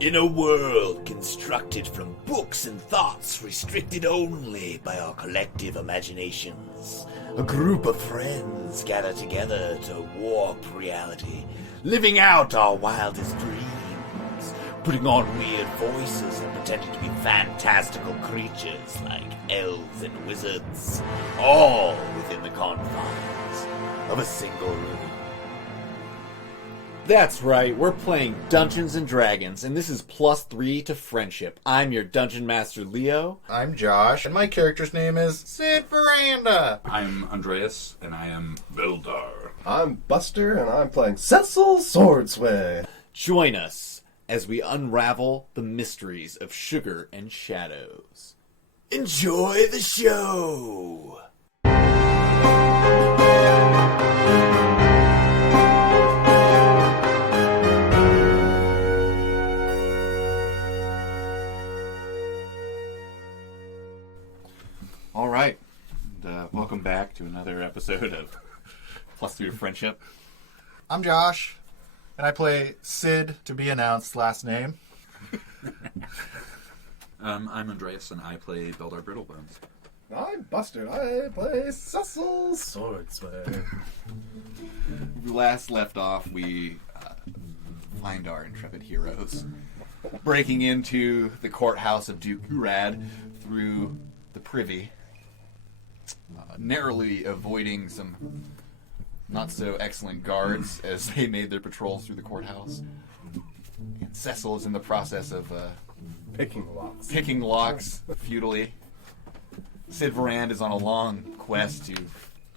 In a world constructed from books and thoughts restricted only by our collective imaginations, a group of friends gather together to warp reality, living out our wildest dreams, putting on weird voices and pretending to be fantastical creatures like elves and wizards, all within the confines of a single room. That's right, we're playing Dungeons & Dragons, and this is +3 to friendship. I'm your Dungeon Master, Leo. I'm Josh, and my character's name is Sid Veranda. I'm Andreas, and I am Bildar. I'm Buster, and I'm playing Cecil Swordsway. Join us as we unravel the mysteries of Sugar and Shadows. Enjoy the show! All right, and, welcome back to another episode of +3 to friendship. I'm Josh, and I play Sid, to be announced last name. I'm Andreas, and I play Bildar Brittlebones. I'm Buster, and I play Cecil Swordsway. We last left off, we find our intrepid heroes breaking into the courthouse of Duke Urad through the privy, narrowly avoiding some not so excellent guards as they made their patrols through the courthouse. And Cecil is in the process of picking locks futilely. Sid Verand is on a long quest to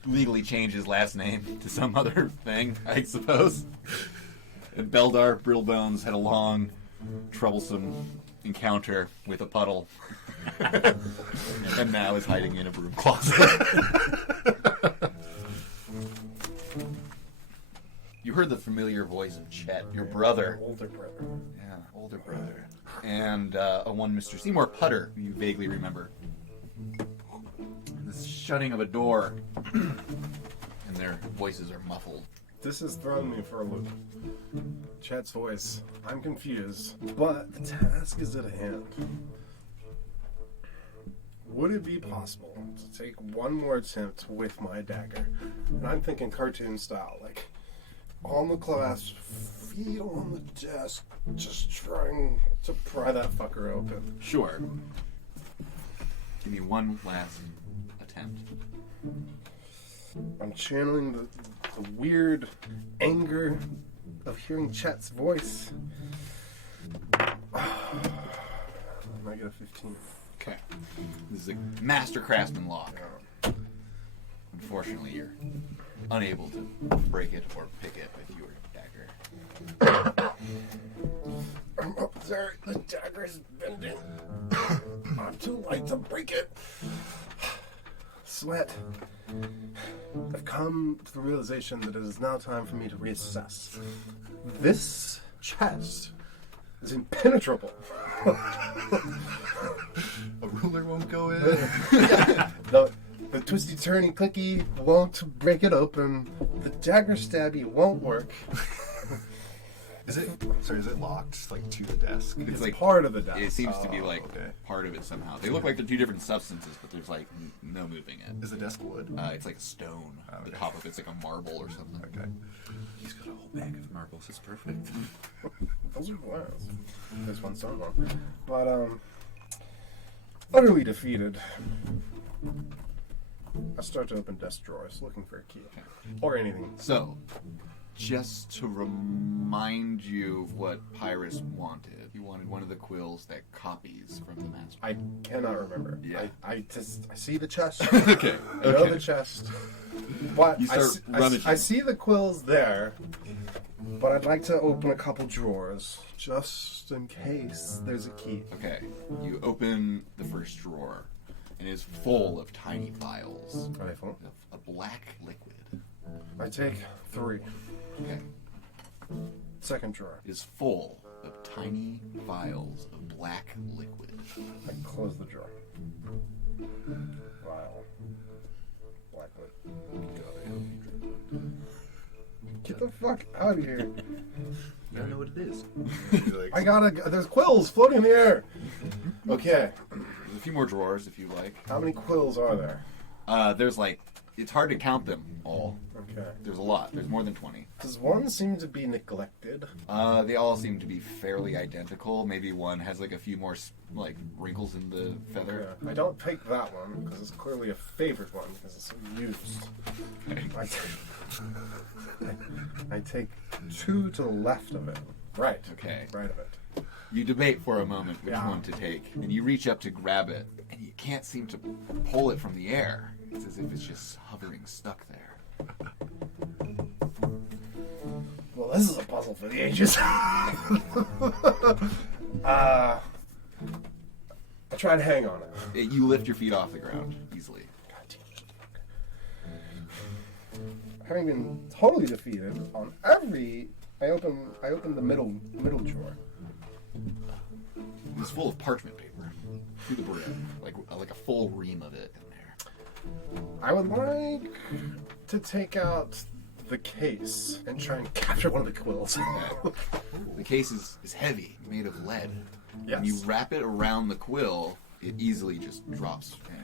legally change his last name to some other thing, I suppose. And Bildar Brittlebones had a long, troublesome encounter with a puddle. And now is hiding in a broom closet. You heard the familiar voice of Chet, your brother. Older brother. Yeah, older brother. And one Mr. Seymour Putter, who you vaguely remember. This shutting of a door, and their voices are muffled. This has thrown me for a loop. Chet's voice. I'm confused, but the task is at hand. Would it be possible to take one more attempt with my dagger? And I'm thinking cartoon style, like on the clasp, feet on the desk, just trying to pry that fucker open. Sure. Give me one last attempt. I'm channeling the weird anger of hearing Chet's voice. I get a 15. Okay. This is a master craftsman lock. Unfortunately, you're unable to break it or pick it with your dagger. I'm up there, the dagger's bending. I'm too light to break it. Sweat. I've come to the realization that it is now time for me to reassess. This chest is impenetrable. A ruler won't go in. The twisty turny clicky won't break it open. The dagger stabby won't work. Is it locked, like, to the desk? It's Like part of the desk. It seems to be like okay. part of it somehow. They look like they're two different substances, but there's like no moving it. Is the desk wood? It's like a stone. Okay. The top of it's like a marble or something. Okay. He's got a whole bag of marbles. It's perfect. Those are glass. This one's so long. But, utterly defeated. I start to open desk drawers looking for a key. Or anything. So, just to remind you of what Pyrrhus wanted, he wanted one of the quills that copies from the master. I cannot remember. Yeah. I see the chest. Okay. I know the chest. But You start rummaging. I see the quills there, but I'd like to open a couple drawers just in case there's a key. Okay. You open the first drawer, and it is full of tiny vials Are they full? of a black liquid. I take 3. Okay. Second drawer. It is full of tiny vials of black liquid. I close the drawer. Vial. Black liquid. Get the fuck out of here. You gotta know what it is. There's quills floating in the air. Okay. There's a few more drawers if you like. How many quills are there? There's like, it's hard to count them all. Okay. There's a lot. There's more than 20. Does one seem to be neglected? They all seem to be fairly identical. Maybe one has like a few more like wrinkles in the feather. Yeah. I don't take that one because it's clearly a favorite one because it's used. I take two to the left of it. Right. Okay. Right of it. You debate for a moment which Yeah. one to take, and you reach up to grab it, and you can't seem to pull it from the air. It's as if it's just hovering, stuck there. Well, this is a puzzle for the ages. I try to hang on it. You lift your feet off the ground easily. Having been totally defeated on every, I open the middle drawer. It's full of parchment paper to the brim, like a full ream of it in there. I would like to take out the case and try and capture one of the quills. The case is heavy, made of lead. Yes. When you wrap it around the quill, it easily just drops. And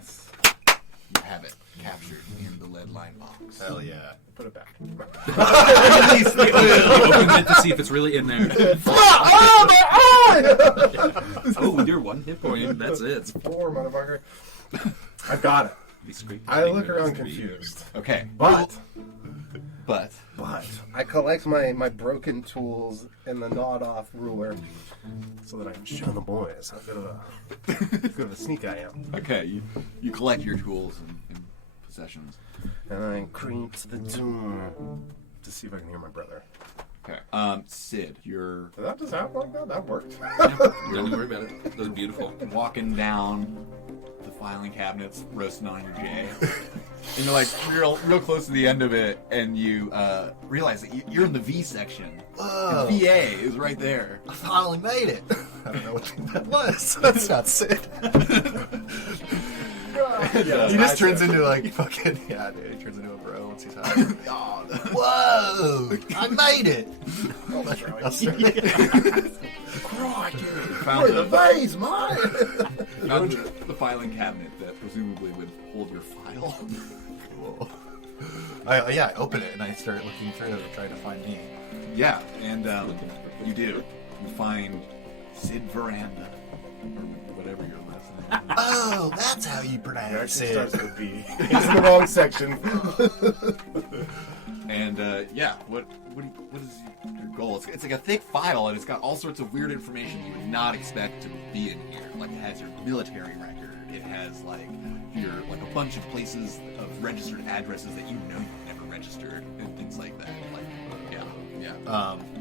you have it captured in the lead-lined box. Hell yeah. Put it back. Release the quill. Open it to see if it's really in there. Oh, my eye! Oh, you're one hit point. That's it. 4, motherfucker. I've got it. Be scraped. I look around confused. Okay, But I collect my broken tools and the gnawed-off ruler so that I can show the boys how good of a sneak I am. okay, you collect your tools and possessions. And I creep to the door to see if I can hear my brother. Okay, Sid, you're Did that just happen like that? That worked. Don't even worry about it. That was beautiful. walking down the filing cabinets, roasting on your J. And you're like real close to the end of it, and you realize that you're in the V section. Whoa. And VA is right there. I finally made it. I don't know what that was. That's not Sid. Yeah, He just turns into like fucking, yeah, dude. He turns into a bro once he's high. Whoa! I made it! Oh, that's right. That's right. Found the vase, mine! found the filing cabinet that presumably would hold your file. Cool. I open it and I start looking through it, trying to find me. Yeah, and you do. You find Sid Veranda, or whatever your last name. Oh, that's how you It pronounce actually it. starts with B. He's in the wrong section. And yeah, what is your goal? It's like a thick file, and it's got all sorts of weird information you would not expect to be in here. Like it has your military record. It has like a bunch of places of registered addresses that you know you've never registered, and things like that. Like yeah.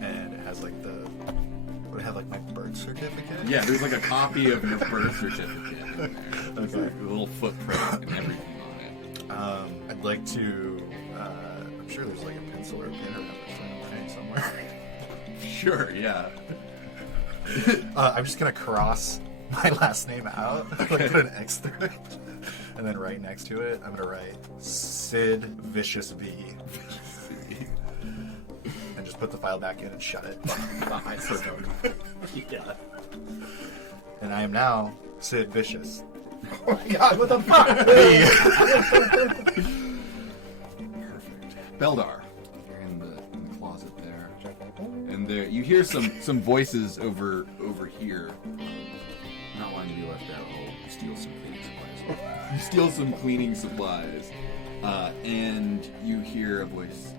And it has like would it have like my birth certificate? Yeah, there's like a copy of your birth certificate in there. There's Okay. like a little footprint and everything on it. I'd like to, I'm sure there's like a pencil or a pen around this thing somewhere. Sure, yeah. I'm just gonna cross my last name out, like put an X through it, and then right next to it, I'm gonna write Sid Vicious V, and just put the file back in and shut it. Yeah. And I am now Sid Vicious. Oh my god, what the fuck? Perfect. Beldar, you're in the closet there, and there you hear some voices over here. Not wanting to be left out, I'll steal some cleaning supplies. You steal some cleaning supplies, and you hear a voice,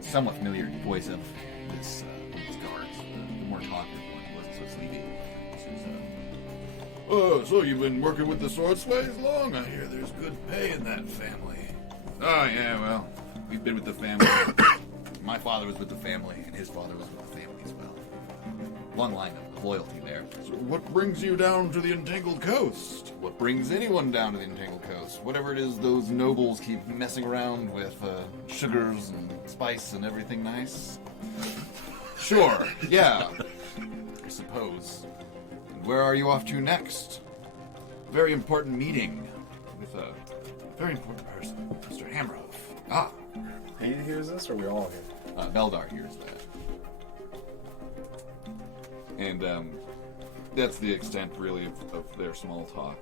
somewhat familiar voice of this guard, the more talkative one who wasn't so sleepy. Says, "Oh, so you've been working with the sword sways long? I hear there's good pay in that family." "Oh yeah, well, we've been with the family. My father was with the family, and his father was with the family as well. Long line of loyalty there." "So what brings you down to the Entangled Coast?" "What brings anyone down to the Entangled Coast? Whatever it is those nobles keep messing around with, sugars and spice and everything nice." "Sure, yeah, I suppose. And where are you off to next?" "Very important meeting with a very important person, Mr. Hammerhoff." "Ah." He hears this, or we all hear? Beldar hears that. And that's the extent, really, of their small talk.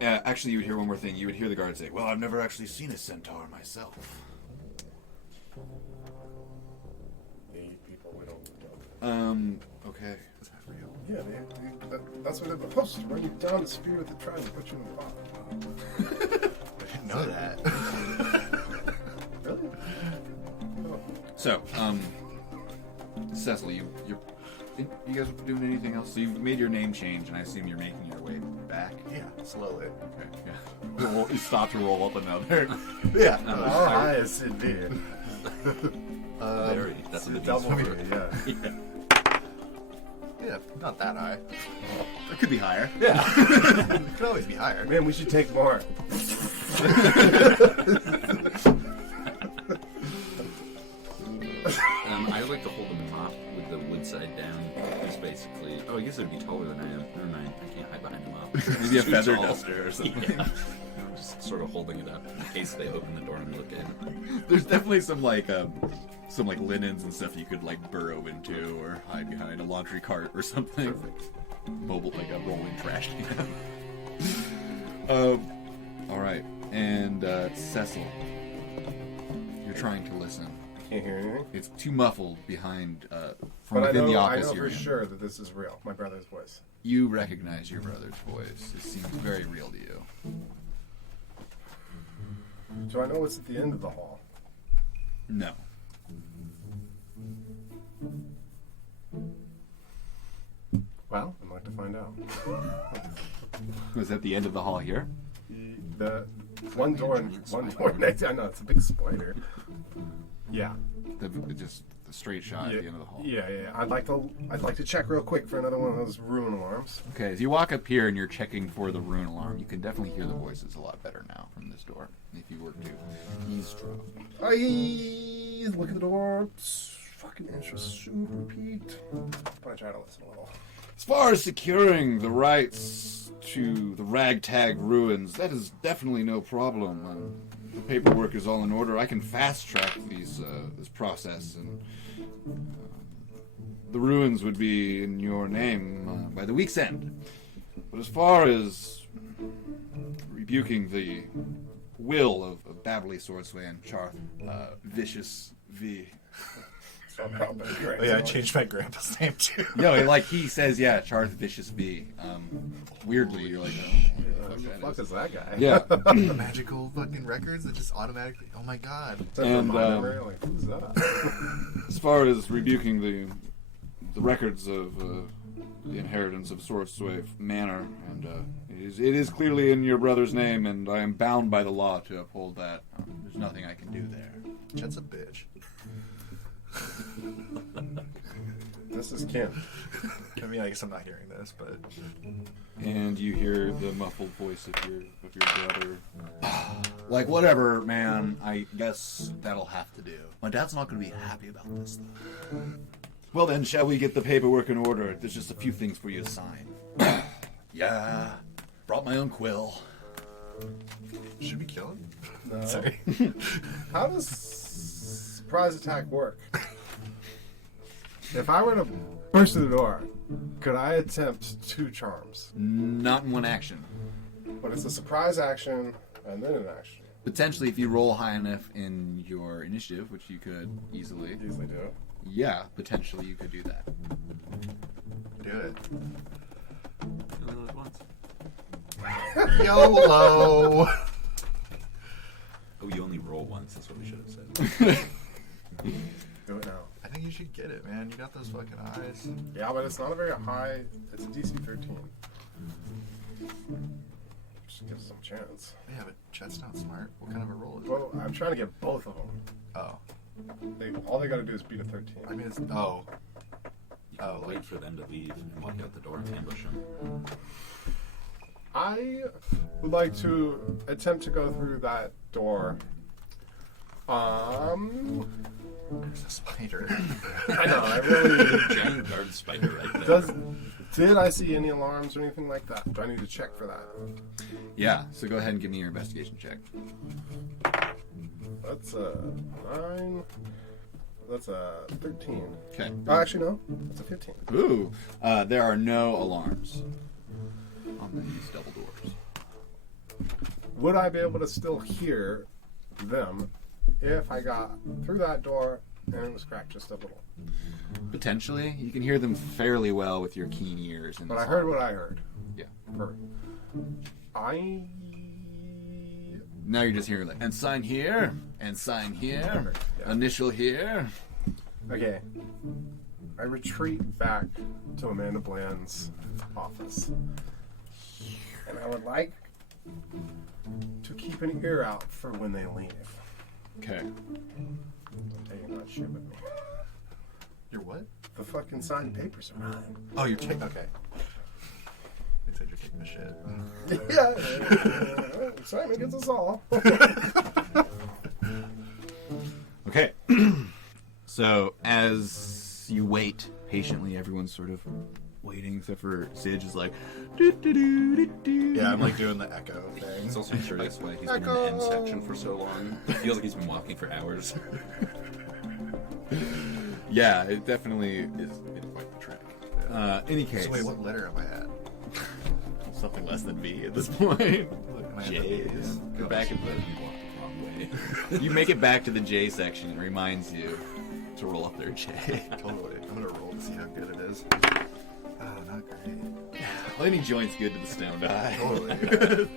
Actually, you would hear one more thing. You would hear the guard say, "Well, I've never actually seen a centaur myself." They eat people we don't know. Okay. Is that real? Yeah, that's what they're supposed to run you down to speed with the tribe and put you in the bottom. I didn't know that. Really? Oh. So, Cecil, you guys doing anything else? So you've made your name change, and I assume you're making your way back. Yeah, slowly. Okay. Yeah. You stop to roll up another. Yeah. How high is Sid B? Very. That's what the Double D's B, for. yeah. Yeah, not that high. It could be higher. Yeah. It could always be higher. Man, we should take more. I like to hold the mop with the wood side down. It's basically. Oh, I guess it would be taller than I am. Never mind. I can't hide behind the mop. Maybe a Too feather tall. duster or something. Yeah. I'm just sort of holding it up in case they open the door and look in. There's definitely some linens and stuff you could like burrow into or hide behind a laundry cart or something. Mobile, like a rolling trash can. All right, and Cecil, you're trying to listen. Can't hear anything. It's too muffled behind from But I within the know office you're for in. sure that this is real. My brother's voice. You recognize your brother's voice. It seems very real to you. Do I know what's at the end of the hall? No. Well, I'd like to find out. Was that the end of the hall here? The one door next. I know it's a big spider. Yeah. Just the straight shot at the end of the hall. Yeah. I'd like to check real quick for another one of those ruin alarms. Okay, as you walk up here and you're checking for the rune alarm, you can definitely hear the voices a lot better now from this door. If you were to eavesdrop. Look at the door. It's fucking interest super peaked. But I try to listen a little. As far as securing the rights to the ragtag ruins, that is definitely no problem. The paperwork is all in order. I can fast track this process, and the ruins would be in your name by the week's end. But as far as rebuking the will of Babbly Swordsway and Charth Vicious V. Somehow, but great. Oh, yeah, I changed my grandpa's name too. No, like he says, yeah, Charth Vicious V. Weirdly, you're like, oh, Who the fuck is that guy? yeah. Magical fucking records that just automatically. Oh my god. Is that And, from my memory? Like, who's that? As far as rebuking the records of the inheritance of Swordsway Manor, and it is clearly in your brother's name, and I am bound by the law to uphold that. There's nothing I can do there. Chet's a bitch. This is Kim. I mean, I guess I'm not hearing this, but And you hear the muffled voice of your brother. Like, whatever, man. I guess that'll have to do. My dad's not going to be happy about this, though. Well, then, shall we get the paperwork in order? There's just a few things for you to sign. Yeah. Brought my own quill. should we kill him? No. Sorry. How does surprise attack work? If I were to burst through the door, could I attempt 2 charms? Not in one action. But it's a surprise action and then an action. Potentially, if you roll high enough in your initiative, which you could easily. Easily do it. Yeah, potentially you could do that. Do it. You only live once. YOLO! Oh, you only roll once. That's what we should have said. Do it now. I think you should get it, man. You got those fucking eyes. Yeah, but it's not a very high. It's a DC 13. Just gives some chance. Yeah, but Chet's not smart. What kind of a roll is it? Well, I'm trying to get both of them. Oh. All they gotta do is beat a 13. I mean, it's. Oh. You can wait for them to leave and walk out the door and ambush them. I would like to attempt to go through that door. There's a spider. I know, I really. Giant guard spider right there. Did I see any alarms or anything like that? Do I need to check for that? Yeah, so go ahead and give me your investigation check. That's a 9. The that's a 13. Okay. Oh, actually, no. That's a 15. Ooh. There are no alarms on these double doors. Would I be able to still hear them if I got through that door and it was cracked just a little? Potentially. You can hear them fairly well with your keen ears. But I heard what I heard. Yeah. Perfect. Now you're just hearing like, and sign here, and sign here, Yeah. initial here. Okay. I retreat back to Amanda Bland's office. And I would like to keep an ear out for when they leave. Okay. I'm taking that shit with me. You're what? The fucking signed papers are mine. Oh, you're taking. Okay. They said you're taking the shit. Yeah. Simon gets us all. Okay. So as you wait patiently, everyone's sort of waiting, except for Sid is like, Yeah, I'm like doing the echo thing. It's also curious why he's been in the end section for so long. It feels like he's been walking for hours. yeah, it definitely is quite the track. Any case, So wait, what letter am I at? something less than B at this point. Am I at the J. B? Yeah. Go back and He walked the wrong way. you make it back to the J section. It reminds you to roll up their J. Totally. I'm gonna roll to see how good it is. Oh, not great. Well, any joint's good to the stoned eye. Totally.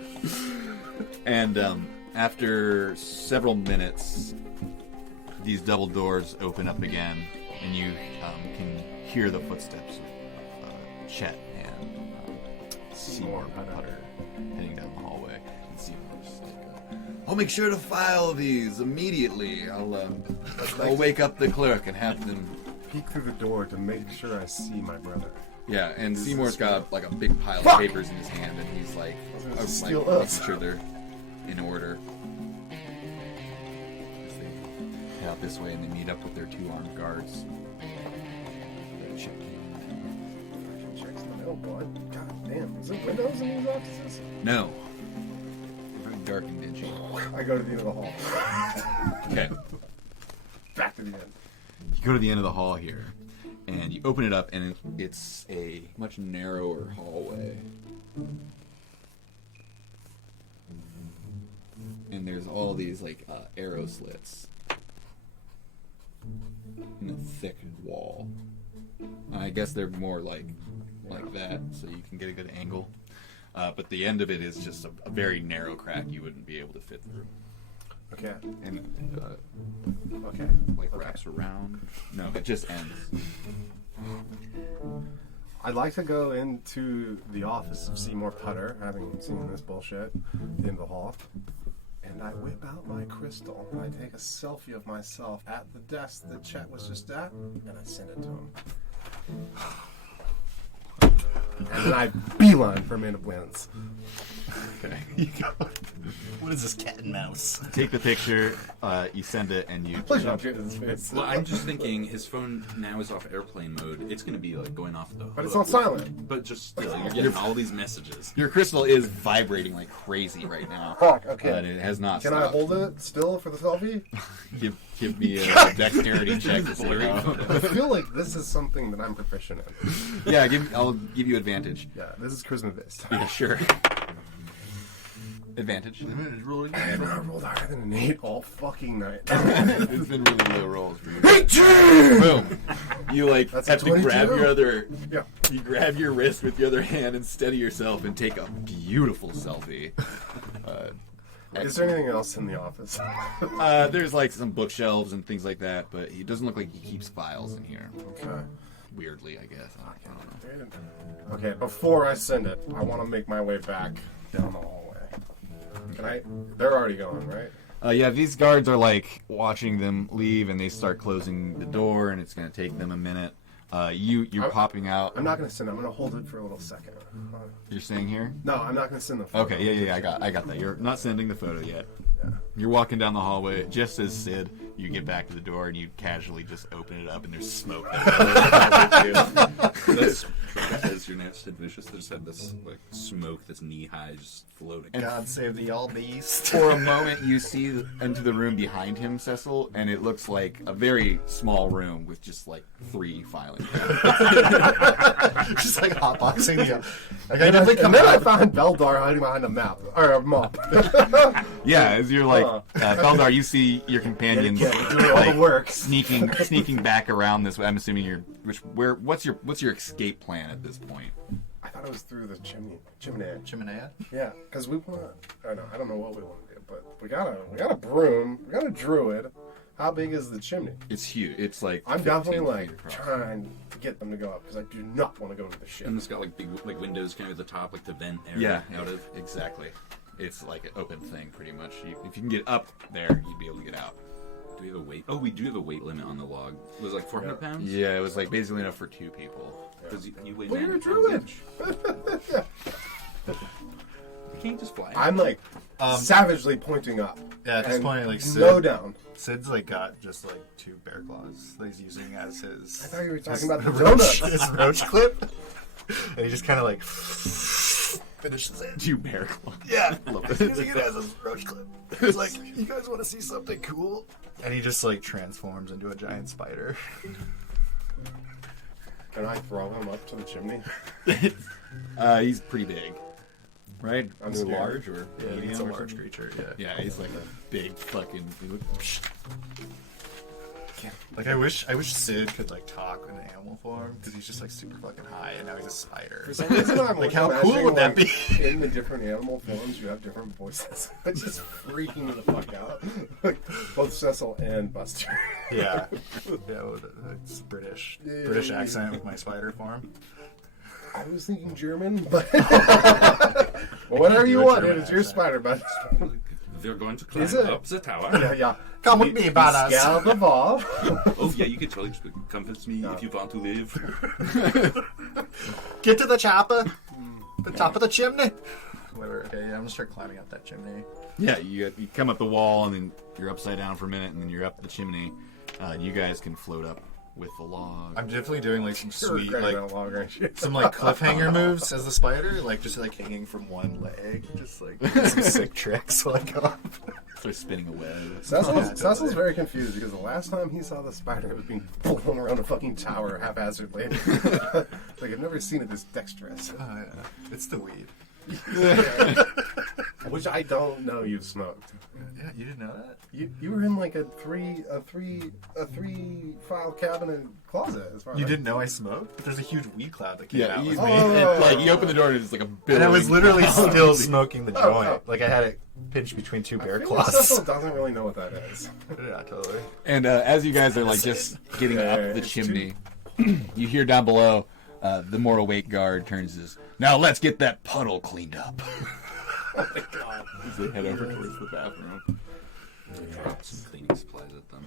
And after several minutes, these double doors open up again, and you can hear the footsteps of Chet and Seymour Putter heading down the hallway. And Seymour's like, I'll make sure to file these immediately. I'll wake up the clerk and have them. Peek through the door to make sure I see my brother. Yeah, and Seymour's got like a big pile of papers in his hand, and he's like, gonna steal making us. sure they're in order. As they head out this way, and they meet up with their two armed guards. Check. Checks the mail, bud. God damn. Is there windows in these offices? No. Very dark and dingy. I go to the end of the hall. Okay. Back to the end. You go to the end of the hall here, and you open it up, and it's a much narrower hallway. And there's all these like arrow slits in a thick wall. I guess they're more like that, so you can get a good angle. But the end of it is just a very narrow crack you wouldn't be able to fit through. Okay. And Okay. like wraps around. No, it just ends. I'd like to go into the office of Seymour Putter, having seen this bullshit in the hall. And I whip out my crystal. And I take a selfie of myself at the desk that Chet was just at, and I send it to him. And then I beeline for Amanda Bland's. Okay. You go. What is this, cat and mouse? Take the picture, you send it, and you Please don't shoot his face. Well, I'm just thinking his phone now is off airplane mode. It's going to be like going off the hook. But it's on silent. But just still, you're getting all these messages. Your crystal is vibrating like crazy right now. Fuck, okay. But it has not Can I stopped. hold it still for the selfie? Give me a dexterity check to zero. I feel like this is something that I'm proficient in. Yeah, I'll give you advantage. Yeah, this is charisma based. Yeah, sure. Advantage. I have not rolled higher than an 8 all fucking night. It's been really low rolls for you. Boom. You like That's have a to grab 22. your other. Yeah. You grab your wrist with the other hand and steady yourself and take a beautiful selfie. Is there anything else in the office? There's like some bookshelves and things like that, but he doesn't look like he keeps files in here. Okay. Weirdly, I guess. I don't know. Okay, before I send it, I want to make my way back down the hallway. Can I? They're already going, right? Yeah, these guards are like watching them leave, and they start closing the door, and it's going to take them a minute. You're popping out. I'm not gonna send. I'm gonna hold it for a little second. You're staying here. No, I'm not gonna send the photo. Okay, yeah. I got that. You're not sending the photo yet. Yeah. You're walking down the hallway. Just as Sid, you get back to the door and you casually just open it up and there's smoke. That's as your name Sid Vicious. There's had this like smoke that's knee high, just floating. God save the all beast. For a moment, you see into the room behind him, Cecil, and it looks like a very small room with just like 3 filing cabinets. Just like hotboxing. Like, And then I found Beldar hiding behind a map or a mop. Yeah, as you're like Beldar, you see your companions doing all like, the work. sneaking back around this way. I'm assuming what's your escape plan at this point? I thought it was through the chimney. Chimenea? Yeah, because we want. I don't know what we want to do, but we got a broom. We got a druid. How big is the chimney? It's huge. It's like I'm 15 definitely feet like across. trying to get them to go up because I do not want to go to the ship. And it's got like big like windows kind of at the top, like to vent air Yeah, out of. exactly. It's like an open thing, pretty much. If you can get up there, you'd be able to get out. Do we have a weight? Oh, we do have a weight limit on the log. It was like 400 pounds. Yeah, it was like basically enough for 2 people. Because you weigh Well, you're a 90 pounds druid. each. You can't just fly. I'm like savagely pointing up. Yeah, at this and point, like no down. Sid's like got just like 2 bear claws that he's using as his. I thought you were talking about the roach, donut. his roach clip, and he just kind of like finishes it. 2 bear claws. Yeah, he's using it as his roach clip. He's like, "You guys want to see something cool?" And he just like transforms into a giant spider. Can I throw him up to the chimney? He's pretty big, right? I'm He's scared. large or Yeah, medium it's a or large something? creature. Yeah, he's like a big fucking. Like I wish Sid could like talk in animal form because he's just like super fucking high, and now he's a spider. For some reason, I'm Like, how cool imagining, would that like, be? In the different animal forms, you have different voices. It's just freaking me the fuck out. Like, both Cecil and Buster. Yeah, well, it's British Yeah. accent with my spider form. I was thinking German, but whatever you do a want, German it's your accent. spider, bud. They're going to climb Is it? up the tower. Yeah. Come with me, badass. Scale the ball. Oh yeah, you can totally just convince me if you want to live. Get to the chopper, the top of the chimney. Whatever. Okay, yeah, I'm gonna start climbing up that chimney. Yeah, you come up the wall and then you're upside down for a minute and then you're up the chimney. You guys can float up with the log. I'm definitely doing like some You're sweet, regretting like that log, aren't you? some like cliffhanger moves as the spider, like just like hanging from one leg, just like doing some sick tricks while I go up. Start spinning a web. Cecil's very confused because the last time he saw the spider, it was being blown around a fucking tower haphazardly. Like, I've never seen it this dexterous. Oh yeah, it's the weed. Which I don't know you've smoked. Yeah, you didn't know that? You were in like a three file cabinet closet as far You as didn't know I smoked? There's a huge weed cloud that came Yeah, out you, with Oh. me. like you open the door and it's like a billowing. And I was literally cloud. still smoking the joint. oh. Like I had it pinched between 2 I bear feel like claws. Cecil doesn't really know what that is. Yeah, totally. And as you guys are like just getting Yeah, up the it's chimney, you hear down below the more awake guard turns his. Now let's get that puddle cleaned up. Oh my god. As they head over towards the bathroom. Drop some cleaning supplies at them.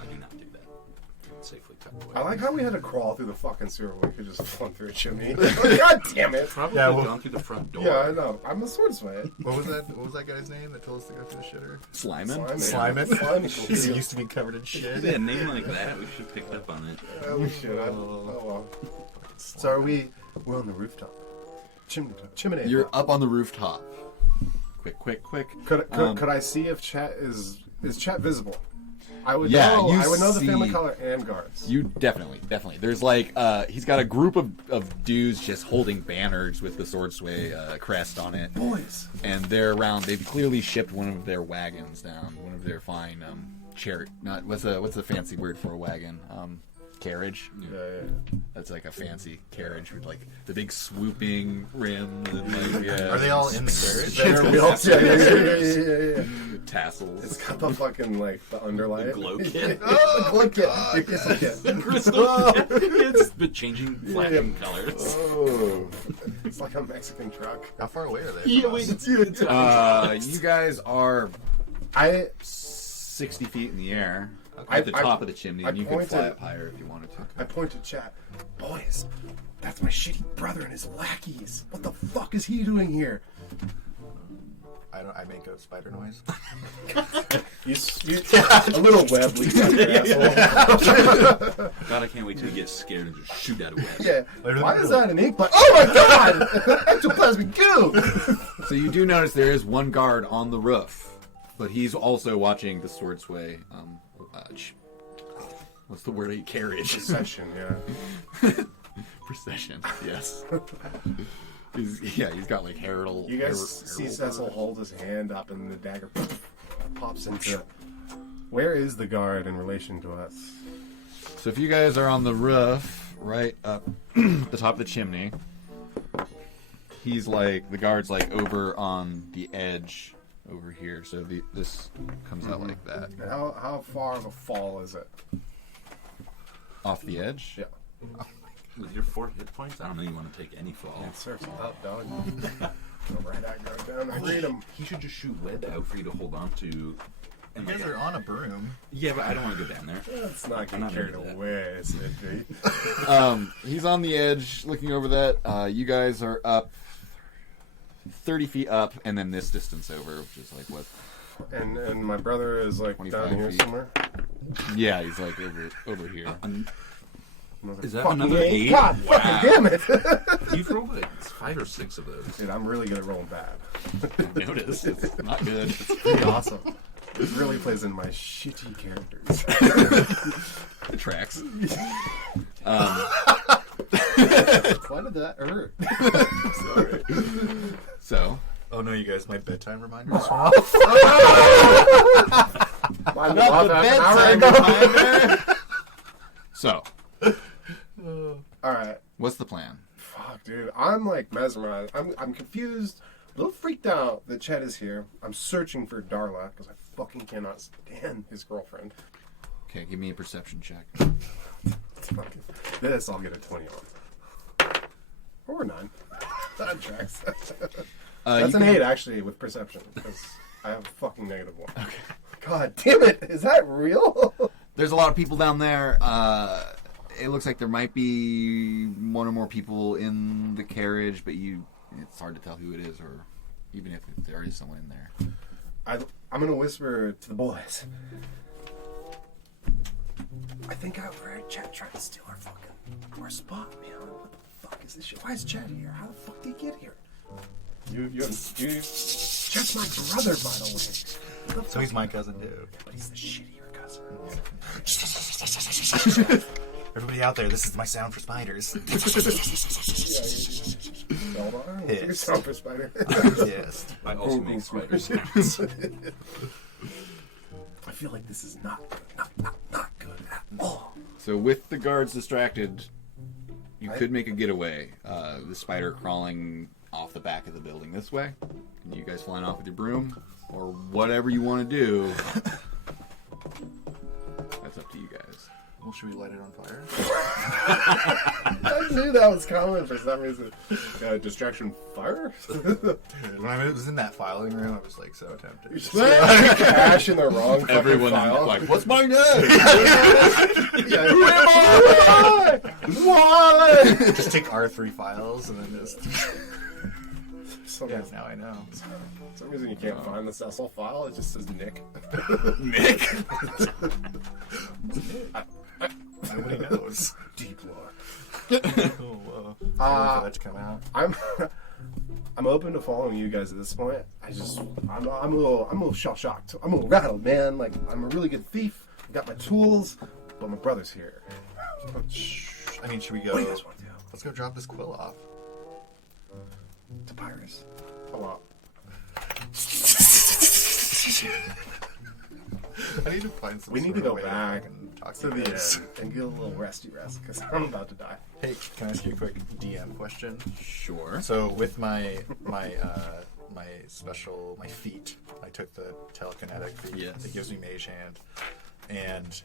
I do not do that. Safely tuck away. I like how we had to crawl through the fucking sewer when we could just flunk through a chimney. God damn it. Probably Yeah, well- gone through the front door. Yeah, I know. I'm a swordsmith. What was that guy's name that told us to go through the shitter? Slimin'? Slime it. Slime it. He used to be covered in shit. Yeah, a name like that, we should have picked up on it. Yeah, we should. Oh well. So are we? We're on the rooftop. Chimney. You're up on the rooftop. Quick. Could I see if Chet is Chet visible? I would Yeah, know. you I would know the family see- color and guards. You definitely. There's like he's got a group of dudes just holding banners with the Sword Sway crest on it, Boys. and they're around. They've clearly shipped one of their wagons down, one of their fine chariot. Not what's the fancy word for a wagon? Carriage. Yeah. That's like a fancy carriage with like the big swooping rims and like yeah. Are they all in the carriage? They're real. Yeah. tassels? It's got the fucking like the underlight. The glow kit. Oh, the glow kit. It's a kit. Crystal. It's the changing, flashing colors. Oh, it's like a Mexican truck. How far away are they? Yeah, from wait, us? it's You guys are I 60 feet in the air. At the top of the chimney, and you could fly pointed- up higher if you wanted to. I point to chat. Boys, that's my shitty brother and his lackeys. What the fuck is he doing here? I make a spider noise. You a little web leaks out your asshole. God, I can't wait till you get scared and just shoot out a web. Yeah. Why is that an ink blot? Oh my god! Ectoplasmic goo! So you do notice there is one guard on the roof, but he's also watching the sword sway. What's the word? Carriage. Procession, yeah. Procession. Yes. He's got like herald. You guys see Cecil hold his hand up and the dagger pops into. Where is the guard in relation to us? So if you guys are on the roof, right up the top of the chimney, he's like, the guard's like over on the edge over here. So this comes out like that. How far of a fall is it? Off the edge? Yeah. With your 4 hit points, I don't even want to take any fall. Yeah, surf's up, dog. Go right out, go down, and read him. He should just shoot web out for you to hold on to. You And guys are on a broom. Yeah, but I don't want to go down there. Let's not get not carried into that. away, Sidney. He's on the edge looking over that. You guys are up 30 feet up, and then this distance over, which is like what? And my brother is like 25 down here feet. somewhere. Yeah, he's like over here. Is that Fucking another eight. 8? God fucking damn it! You've rolled like 5 or 6 of those. Dude, I'm really good at rolling bad. Notice it's not good. Pretty awesome. It really plays in my shitty characters. It tracks. Why did that hurt? Sorry. So, Oh no, you guys, my bedtime reminders. Not the bedtime. so All right. what's the plan? Fuck, dude. I'm like mesmerized. I'm confused. A little freaked out that Chet is here. I'm searching for Darla because I fucking cannot stand his girlfriend. Okay, give me a perception check. Fucking, this I'll get a 20 on. Or 9. That tracks. That's an 8 actually with perception because I have a fucking -1. Okay. God damn it! Is that real? There's a lot of people down there. It looks like there might be one or more people in the carriage, but it's hard to tell who it is, or even if there is someone in there. I'm gonna whisper to the boys. I think I overheard Chet trying to steal our spot, man. What the fuck is this shit? Why is Chet here? How the fuck did he get here? Chet's my brother, by the way. So he's my cousin too. But he's the shittier cousin. Everybody out there, this is my sound for spiders. Your sound for spider. Yes. I also make spiders. I feel like this is not good at all. So with the guards distracted, you could make a getaway. The spider crawling off the back of the building this way. And you guys flying off with your broom, or whatever you want to do. That's up to you guys. Well, should we light it on fire? I knew that was coming for some reason. Distraction fire? When I was in that filing room, I was like so tempted. Cash in the wrong fucking Everyone file. like, what's my name? Yeah. Who am I? Wallet! Just take R3 files and then just. Yeah, now I know. For some reason you can't find the Cecil file. It just says Nick. Nick? Nobody knows. Deep lore. Oh, whoa. For that to come out. I'm open to following you guys at this point. I'm a little shell shocked. I'm a little rattled, man. Like I'm a really good thief. I got my tools, but my brother's here. I mean, should we go? What do you guys want to do? Let's go drop this quill off. To Pyrus. Hold on. I need to find some. We need sort to of go way back fucking talk to you the guys. end and get a little resty rest because I'm about to die. Hey, can I ask you a quick DM question? Sure. So with my feat, I took the telekinetic feat. Yes. It gives me mage hand, and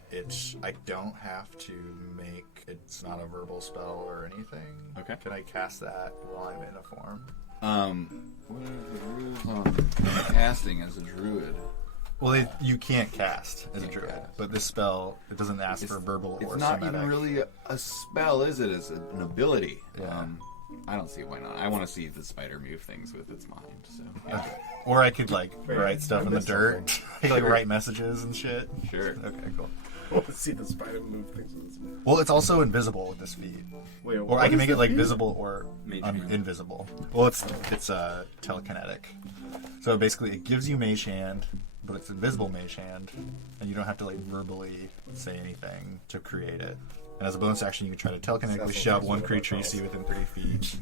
I don't have to make. It's not a verbal spell or anything. Okay. Can I cast that while I'm in a form? What are the rules on casting as a druid? Well, you can't cast as a druid, but this spell, it doesn't ask for verbal or It's not somatic. even really a spell, is it? It's an ability. Yeah. I don't see why not. I want to see the spider move things with its mind. So yeah. Okay. Or I could, like, write stuff in the missed dirt. I could, like, write messages and shit. Sure. Okay, cool. I want to see the spider move things with this. Well, it's also invisible with this feat. Wait, Or I can make it, like, visible or Mage hand. invisible. Well, it's telekinetic. So basically, it gives you Mage Hand, but it's invisible Mage Hand, and you don't have to, like, verbally say anything to create it. And as a bonus action, you can try to telekinetically shove one creature you see within 30 feet.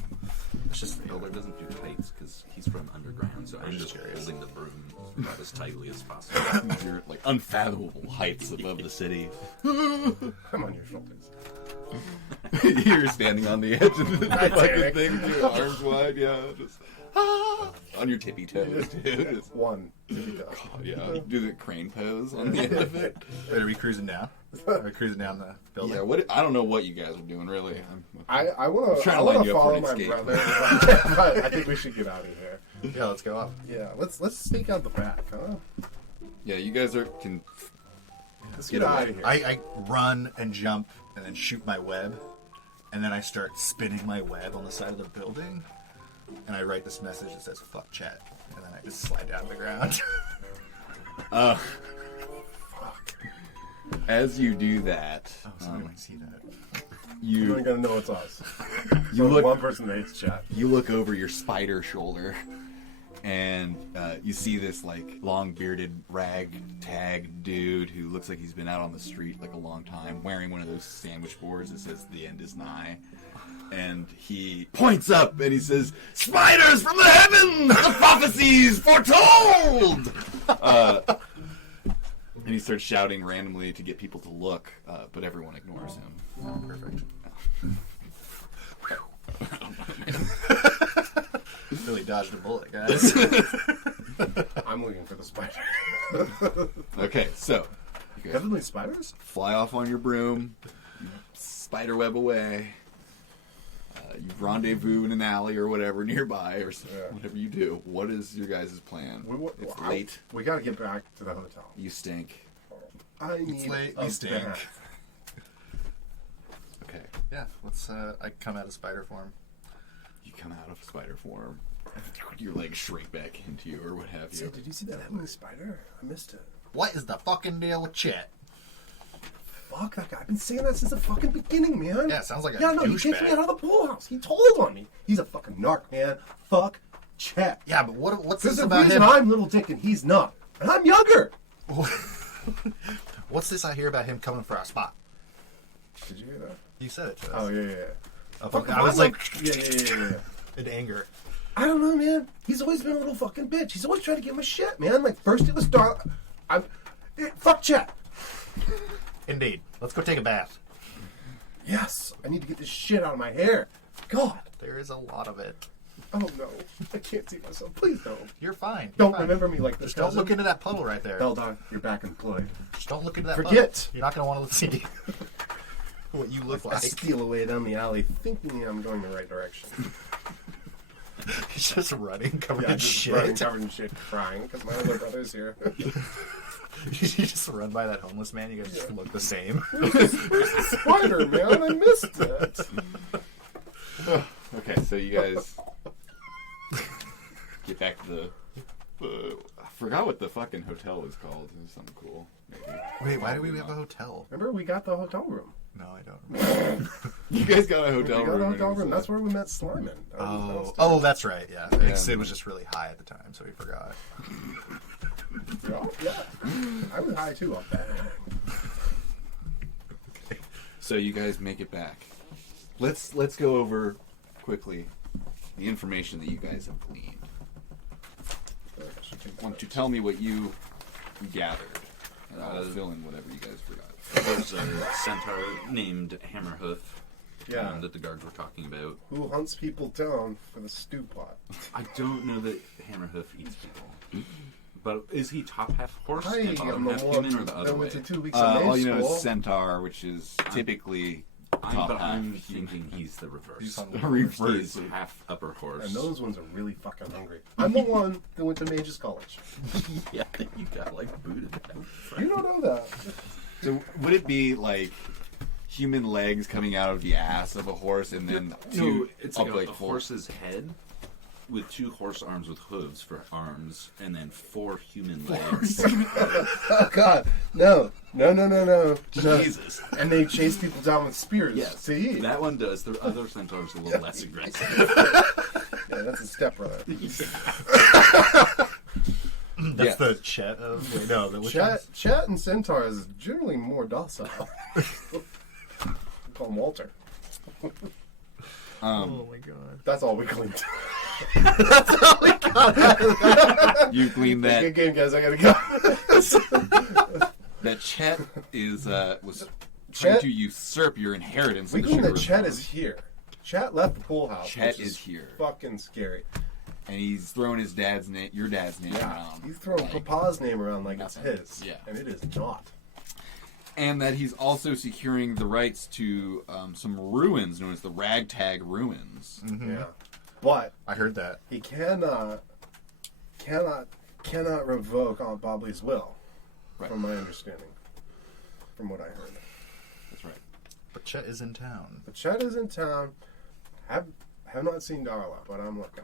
It's just Builder doesn't do heights because he's from underground, so I'm just curious. holding the broom about as tightly as possible. You're like unfathomable heights above the city. I'm on your shoulders. You're standing on the edge of the fucking Titanic. thing with your arms wide, yeah, just on your tippy toes, dude. Just, One. yeah, do the crane pose on the end of it. Wait, are we cruising down? Are we cruising down the building? Yeah, what? I don't know what you guys are doing, really. I want trying to to line you up for follow an my escape. brother. But I think we should get out of here. Yeah, let's go up. Yeah, let's sneak out the back, huh? Yeah, you guys can. Let's Get get away. out of here. I run and jump and then shoot my web, and then I start spinning my web on the side of the building, and I write this message that says "fuck chat," and then I just slide down to the ground. As you do that, Somebody might see that. You're you only gonna know it's us. You So look- one person that hates chat. you look over your spider shoulder, and you see this like long bearded ragtag dude who looks like he's been out on the street like a long time, wearing one of those sandwich boards that says "The end is nigh." And he points up and he says, "Spiders from the heavens, the prophecies foretold!" And he starts shouting randomly to get people to look, but everyone ignores him. Oh, perfect. Really dodged a bullet, guys. I'm looking for the spider. Okay, so you guys Heavenly spiders? fly off on your broom, you spiderweb away. You rendezvous in an alley or whatever nearby, or whatever you do. What is your guys' plan? It's late. We gotta get back to the hotel. You stink. I need It's late. a You stink. bath. Okay, Yeah, let's. I come out of spider form. you come out of spider form. Your legs shrink back into you, or what have you. Sid, did you see that heavenly spider? I missed it. What is the fucking deal with Chet? Fuck that guy. I've been saying that since the fucking beginning, man. Yeah, it sounds like a Yeah, no, he kicked me douchebag. out of the pool house. He told on me. He's a fucking narc, man. Fuck Chet. Yeah, but what's There's this a about reason him? I'm little dick and he's not. And I'm younger. What's this I hear about him coming for our spot? Did you hear that? You said it to us. Oh, yeah. Oh, Fuck, I was like yeah. in anger. I don't know, man. He's always been a little fucking bitch. He's always trying to give him a shit, man. Like, first it was dark. Fuck Chet. Indeed. Let's go take a bath. Yes. I need to get this shit out of my hair. God. There is a lot of it. Oh, no. I can't see myself. Please don't. You're fine. You're Don't fine. remember me like this. Just don't look into that puddle right there. Beldon, you're back employed. Just don't look into that Forget. puddle. You're not going to want to see what you look I like. steal away down the alley thinking I'm going the right direction. He's just running, covered Yeah, in just shit. running, covered in shit, crying because my older brother's here. You just run by that homeless man. You guys just look the same. Where's the spider, man? I missed it. Okay, so you guys get back to the. I forgot what the fucking hotel was called. It was something cool. Maybe. Wait, why do we have a hotel? Remember, we got the hotel room. No, I don't remember. You guys got a hotel We got room. the and hotel it was, room. That's where we met Slyman. Oh, that's right. Yeah, I Yeah. think Sid was just really high at the time, so he forgot. Yeah. I was high too up there. So you guys make it back. Let's go over quickly the information that you guys have gleaned. Want to tell me what you gathered, and I'll fill in whatever you guys forgot. There's a centaur named Hammerhoof Yeah. that the guards were talking about. Who hunts people down for the stew pot? I don't know that Hammerhoof eats people. But is he top half horse and I'm bottom the half one human or the that other way? went to 2 weeks of All May you know school. is centaur, which is typically top But half. I'm thinking he's the reverse. He's on The the reverse. He's half upper horse. And those ones are really fucking hungry. I'm the one that went to Mage's College. Yeah, you got like booted. You don't know that. So would it be like human legs coming out of the ass of a horse and then No, two it's like a full- horse's head with 2 horse arms with hooves for arms, and then 4 human legs. Oh God, no. Jesus. And they chase people down with spears Yes, to eat. that one does. The other centaur's a little less aggressive. Yeah, that's a stepbrother. That's Yeah. the Chet of. Wait, no, the which one's- Chat and centaur is generally more docile. Call him Walter. Oh my god. That's all we cleaned. You glean Good that game, guys. I gotta go. that Chet is was Chet- trying to usurp your inheritance. We in the cleaned sugar that Chet reform. is here. Chat left the pool house. Chet which is here. Fucking scary. and he's throwing his dad's name, your dad's name around. He's throwing like, Papa's name around like nothing. it's his. Yeah. And it is not. and that he's also securing the rights to some ruins known as the Ragtag Ruins. Yeah. But I heard that. he cannot revoke Aunt Bobley's will, Right. from my understanding. From what I heard. That's right. But Chet is in town. But Chet is in town. Have not seen Darla, but I'm looking.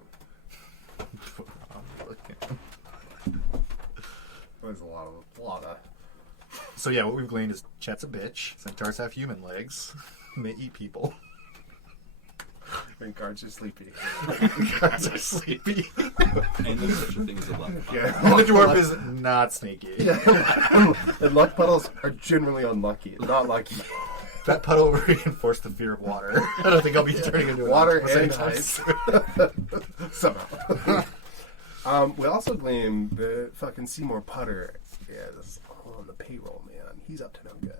There's a lot of. So yeah, what we've gleaned is Chet's a bitch. Centaurs have human legs. And they eat people. And guards are sleepy. Guards are sleepy. And there's such a thing as a level. Yeah. The dwarf is not sneaky. And luck puddles are generally unlucky, not lucky. That puddle reinforced the fear of water. I don't think I'll be turning into an Water octopus and anytime ice. soon. Somehow. We also claim the fucking Seymour Putter is on the payroll, man. He's up to no good.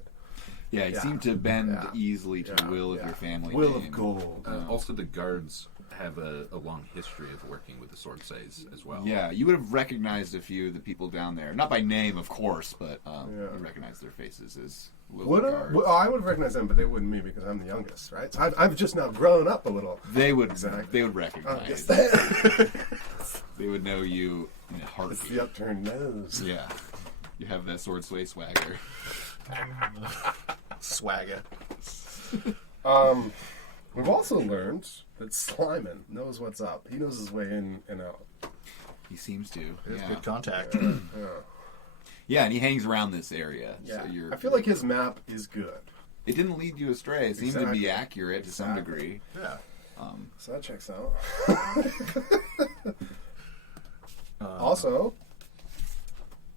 Yeah, he Yeah. seemed to bend Yeah. easily to the Yeah. will of Yeah. your family Will name. of gold. Also, the guards have a long history of working with the sword says as well. Yeah, you would have recognized a few of the people down there. Not by name, of course, but Yeah. you recognize their faces as Will guards. Well, I would recognize them, but they wouldn't me because I'm the youngest, right? So I've just now grown up a little. They would. Exactly. They would recognize. Yes. They would know you in a It's heartbeat. the upturned nose. Yeah, you have that sword sway swagger. Swagger. We've also learned that Slyman knows what's up. He knows his way in and out. He seems to. There's Yeah. good contact. Yeah, and he hangs around this area. Yeah. So you're. I feel like his map is good. It didn't lead you astray. It seemed to Exactly. be accurate to some Exactly. degree. Yeah. So that checks out. Also,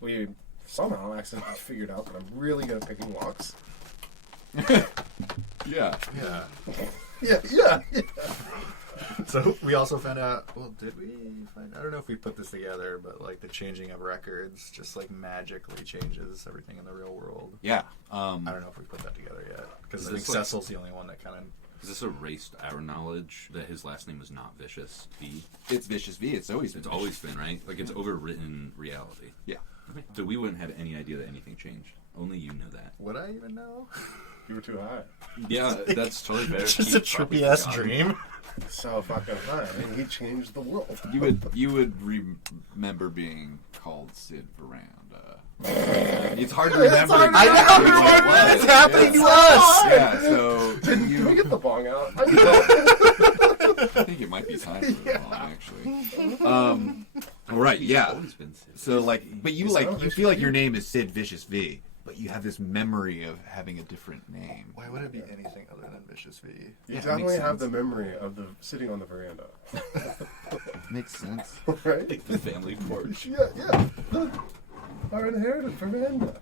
we somehow accidentally figured out that I'm really good at picking locks. Yeah. Yeah. Yeah. So we also found out. Well, did we find? I don't know if we put this together, but like the changing of records just like magically changes everything in the real world. Yeah. I don't know if we put that together yet because Is I think this like- Cecil's the only one that kind of. Has this erased our knowledge that his last name was not Vicious V? It's Vicious V. It's always been. It's always been, right? Like, it's overwritten reality. Yeah. Okay. So we wouldn't have any idea that anything changed. Only you know that. Would I even know? You were too high. Yeah, that's totally fair. It's just a trippy ass dream. So fucking high. I mean, he changed the world. You would remember being called Sid Veranda. It's hard to remember. hard to exactly remember. what it was. It's happening to Yeah. us. Yeah, so Can we you. get the bong out? I think it might be time for the bong, actually. All right, He's yeah. always been Sid. So like, but you Is like that you Vicious feel like V? your name is Sid Vicious V, but you have this memory of having a different name. Why would it be anything other than Vicious V? You Yeah, it definitely makes have sense. the memory of the sitting on the veranda, Makes sense. right? Like the family porch. Yeah. Look, our inherited veranda.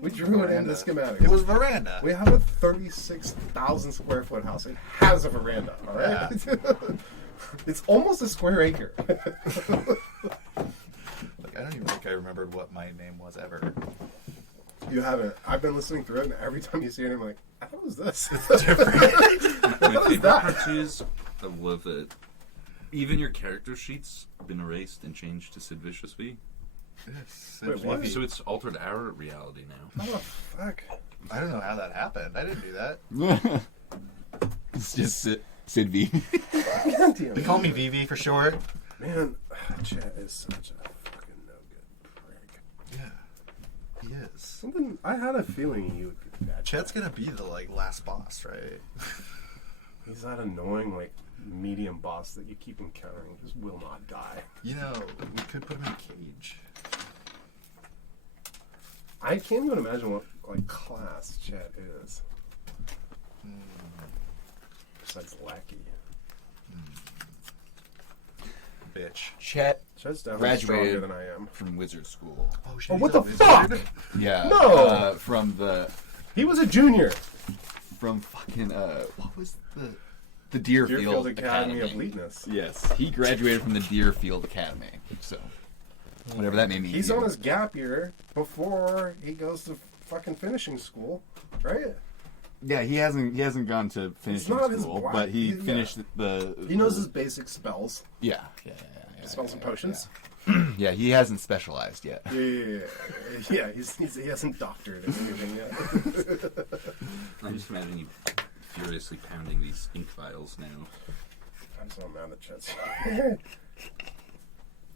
We drew it in the schematic. It was veranda. We have a 36,000 square foot house. It has a veranda, all right? It's almost a square acre. Like, I don't even think I remembered what my name was ever. You haven't. I've been listening through it, and every time you see it, I'm like, how was this? My favorite that? part is I love that even your character sheets have been erased and changed to Sid Vicious V. Wait, what? So it's altered our reality now. How the fuck? I don't know how that happened. I didn't do that. It's just Sid V. God damn They it. call me VV for short. Man, Chet is such a fucking no-good prick. Yeah, he is. Something, I had a feeling he would be bad. Chet's gonna be the last boss, right? He's that annoying, medium boss that you keep encountering. Just will not die. You know, we could put him in a cage. I can't even imagine what, class Chet is. Besides lackey. Bitch. Chet Chet's definitely stronger graduated than I am. from wizard school. Oh, shit, Oh, he's what a the wizard? fuck? Yeah. No! From He was a junior. fucking what was the Deerfield, Deerfield Academy of Eliteness. Yes, he graduated from the Deerfield Academy. So whatever that may mean. He's on his gap year before he goes to fucking finishing school, right? Yeah, he hasn't gone to finishing not his school, black- but he yeah. finished the. He knows his basic spells. Yeah. Spells and potions. Yeah, he hasn't specialized yet. Yeah. He hasn't doctored anything yet. I'm just imagining you furiously pounding these ink vials now. I'm so mad at Chet's.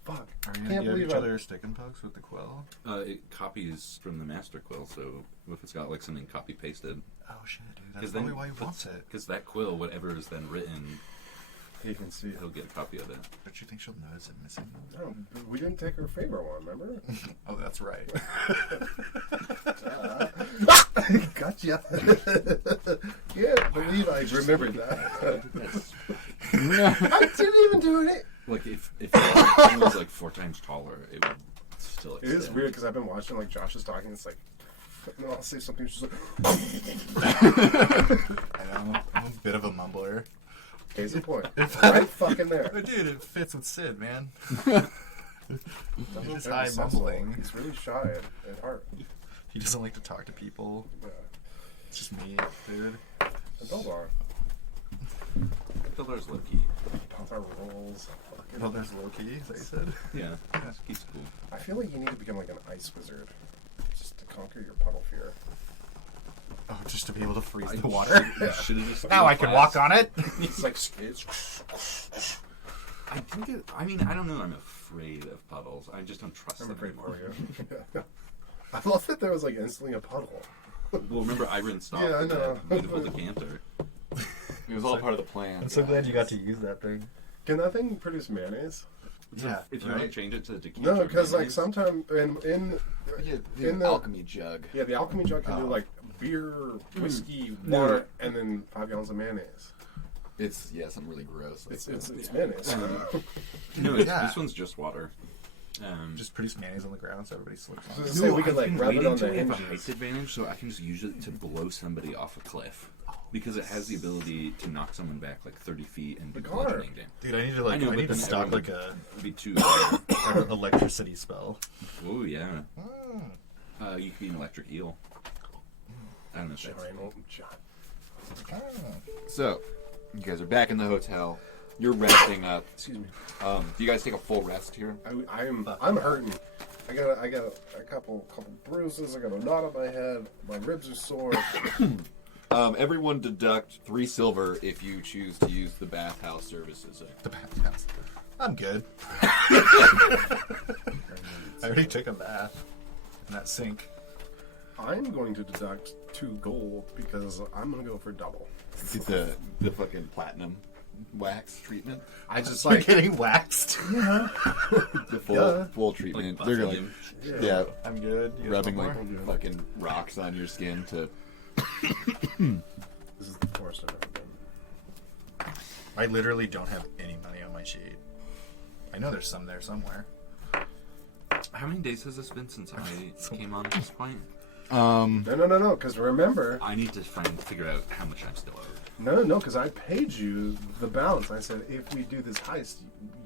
Fuck. Are I you can't gonna give believe each I- other stick and pokes with the quill? It copies from the master quill, so if it's got something copy pasted, Oh shit, dude. That's because probably why he wants it. Because that quill, whatever is then written, You can see. he'll get a copy of it. Don't you think she'll notice it missing? No, we didn't take her favorite one, remember? Oh, that's right. Gotcha. Can't believe I remembered that. I didn't even do it. If it was 4 times taller, it would still It is extend. weird because I've been watching Josh is talking. It's no, I'll say something. She's like, I know. I'm a bit of a mumbler. case in point, right fucking there. But dude, it fits with Sid, man. Doesn't He's fit high with Cecil. mumbling. He's really shy at heart. He doesn't like to talk to people. Yeah. It's just me, dude. And Beldar. Pillar's Loki. Beldar rolls. Fucking. Oh, there's Loki, is that you said? Yeah, he's cool. I feel like you need to become an ice wizard. Just to conquer your puddle fear. Oh, just to be able to freeze the water. Should have just Now I can walk on it. It's it's. I think I don't know. I'm afraid of puddles. I just don't trust I'm them afraid anymore. for you. I love that there was instantly a puddle. Well, remember I rinsed off Yeah, I with know. that beautiful decanter. It was all part of the plan. I'm so glad you got to use that thing. Can that thing produce mayonnaise? Yeah, If you want to change it to the decanter. No, because mayonnaise, sometime in The the- alchemy jug. yeah, the alchemy jug can do beer, whiskey, water, and then 5 gallons of mayonnaise. It's something really gross. It's mayonnaise. No, Yeah. this one's just water. Just produce mayonnaise on the ground so everybody slips on it. Say we could I've been rub it waiting on until the we have a hinges. height advantage, so I can just use it to blow somebody off a cliff. Because it has the ability to knock someone back 30 feet and be The car. bludgeoning damage. Dude, I need to I know, I but need to then stock everyone a would be too. an electricity spell. Oh yeah. You could be an electric eel. I don't know if that's. Giant old John. So, you guys are back in the hotel. You're resting up. Excuse me. Do you guys take a full rest here? I'm hurting. I got a couple bruises. I got a knot on my head. My ribs are sore. Everyone deduct 3 silver if you choose to use the bathhouse services. The bathhouse. I'm good. I already took a bath in that sink. I'm going to deduct 2 gold because I'm gonna go for double. Get the fucking platinum wax treatment. I just Like getting waxed. The full treatment. They're like, yeah, I'm good. You rubbing want like more? fucking rocks on your skin to. This is the worst I've ever been. I literally don't have any money on my sheet. I know there's some there somewhere. How many days has this been since I came on at this point? No, because remember, I need to figure out how much I'm still owed. no, because I paid you the balance. I said if we do this heist,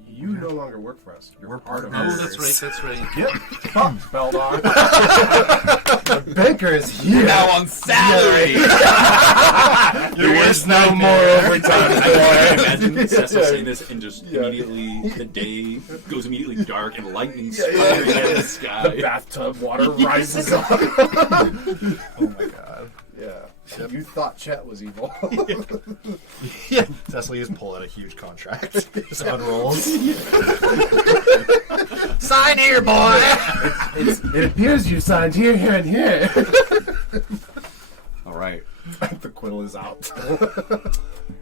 you no longer work for us. You're We're part of partners. us. Oh, that's right. Yep. Fuck, Beldar. The banker is here. Now on salary. You're worth no more overtime. I imagine Cecil Yeah. saying this and just Yeah. immediately the day goes immediately dark and lightning Yeah, splatters yeah. out of the The sky. bathtub water rises up. Oh my god. thought Chet was evil. Yeah. Cecily just pull out a huge contract. Just unrolls. Sign here, boy! It appears you signed here, here, and here. All right. The quill is out.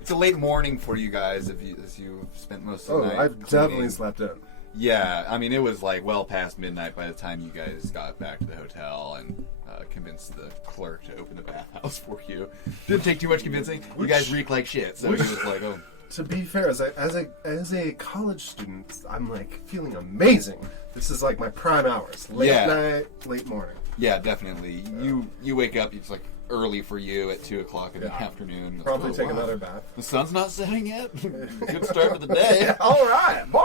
It's a late morning for you guys as you spent most of the night. I've cleaning. definitely slept in. Yeah, I mean, it was like well past midnight by the time you guys got back to the hotel and convinced the clerk to open the bathhouse for you. Didn't take too much convincing. You guys reek like shit, so he was like, oh. To be fair, as a college student, I'm like feeling amazing. This is like my prime hours. Late night, late morning. Yeah, definitely. You wake up, it's like early for you at 2 o'clock in the afternoon. Probably Oh, take wow. another bath. The sun's not setting yet? Good start to the day. All right, boy.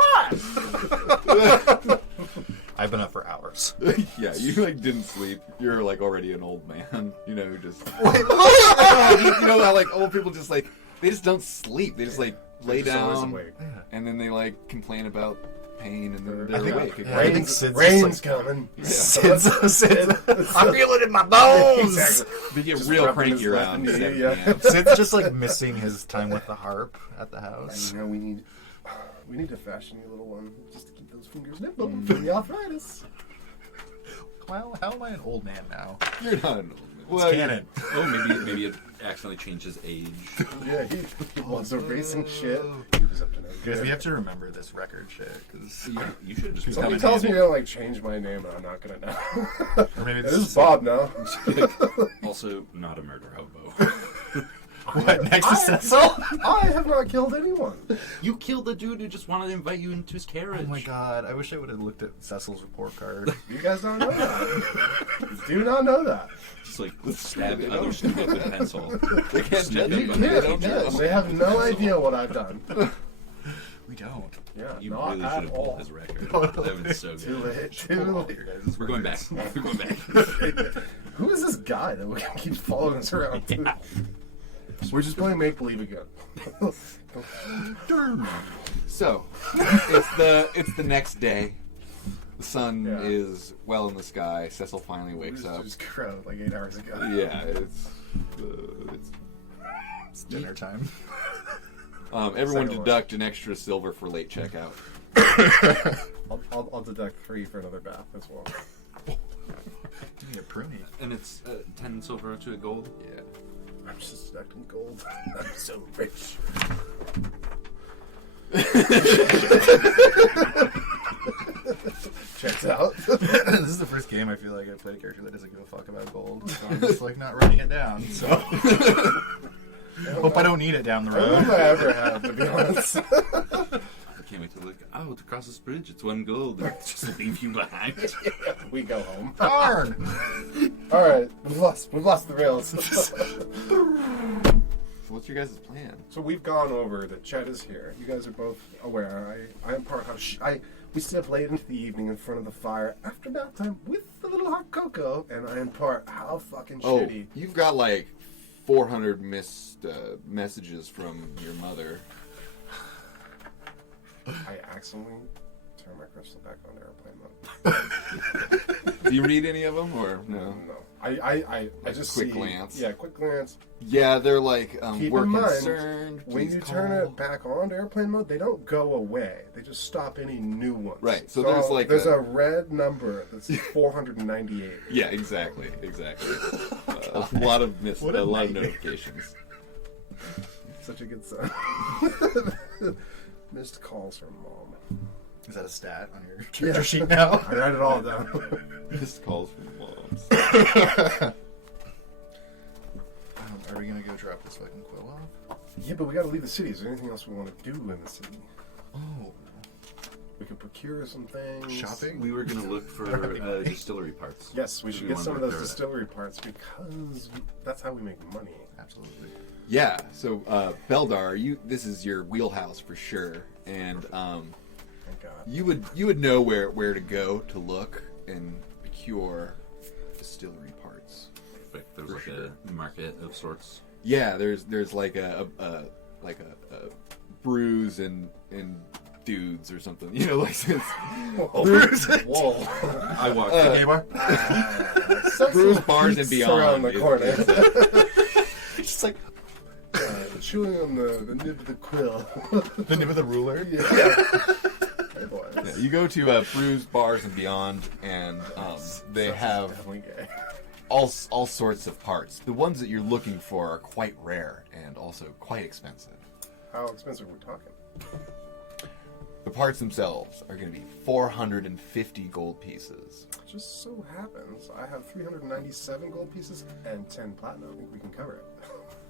I've been up for hours. Yeah, you like didn't sleep. You're like already an old man. You know, who just you know how like old people just like they just don't sleep. They just like lay Just always down awake. and then they like complain about pain and then I they're think- awake again. yeah, I think Sid's Rain's just coming. Sid's, I feel it in my bones! Exactly. They get Just real rubbing cranky his around left knee, 7 yeah. p.m. Sid's just like missing his time with the harp at the house. You know, we need to fashion you a little one just to keep those fingers nimble for the arthritis. Well, how am I an old man now? You're not an old man. It's Well, canon. Oh, maybe it accidentally changed his age. Yeah, he was erasing shit. He was up to no Because we good. have to remember this record shit. Cause, You should have just Somebody coming tells me handy. to like change my name, and I'm not gonna know. or maybe It this is is Bob now. also not a murder hobo. what next to Cecil? I have not killed anyone. You killed the dude who just wanted to invite you into his carriage. Oh my god! I wish I would have looked at Cecil's report card. You guys don't know that. You do not know that. Just like stab other student with a pencil. They can't judge You you. can't. They don't know. They have no idea what I've done. We don't. Yeah, You not really should at have all. pulled his record. That would have been so Too good. late. Too late. We're going back. We're going back. Who is this guy that keeps following us around? We're just playing make believe again. So, it's the next day. The sun Yeah. is well in the sky. Cecil finally wakes up. Just crowded like 8 hours ago. Yeah, it's It's dinner time. everyone Second one. deduct an extra silver for late checkout. I'll deduct 3 for another bath as well. You need a pruny. And it's 10 silver to a gold. Yeah. I'm just deducting gold. I'm so rich. Checks out. This is the first game I feel like I played a character that doesn't give a fuck about gold. So I'm just like not writing it down. So hope I don't need it down the All road. I ever have, to be honest. I can't wait to look out across this bridge. It's 1 gold. Just leave you behind. We go home. Darn! All right, we've lost the rails. So what's your guys' plan? So we've gone over that Chet is here. You guys are both aware. I impart how we sit up late into the evening in front of the fire after nap time with a little hot cocoa, and I impart how fucking Oh, shitty. you've got like 400 missed messages from your mother. I accidentally turned my crystal back on airplane mode. Do you read any of them or no? No, I just quick see, glance? Yeah, quick glance. Yeah, they're like Keep we're in mind, concerned. when please you call. turn it back on to airplane mode, they don't go away. They just stop any new ones. Right, so there's like there's a- a red number that's 498. Yeah, exactly. A lot of What a lot of nightmare. notifications. Such a good son. Missed calls from mom. Is that a stat on your character sheet now? I write it all down. Missed calls from moms. Are we gonna go drop this fucking quill off? Yeah, but we gotta leave the city. Is there anything else we want to do in the city? Oh, We could procure some things. shopping. We were going to look for distillery parts. Yes, we Do should we get wanna some of those procure that? distillery parts because that's how we make money. Absolutely. Yeah, so Beldar, this is your wheelhouse for sure, and Thank God. you would know where to go to look and procure distillery parts. Perfect. There's like a market of sorts. Yeah, there's like a brews and dudes or something, you know, like Whoa. I walked. Gay bar? brews, bars, and Pete's around beyond. the corner. just like Chewing on the nib of the quill. the nib of the ruler. Yeah. Hey, boys. Yeah, you go to Brews, Bars, and Beyond, and they have Definitely gay. all sorts of parts. The ones that you're looking for are quite rare and also quite expensive. How expensive are we talking? The parts themselves are going to be 450 gold pieces. Just so happens I have 397 gold pieces and 10 platinum. I think we can cover it.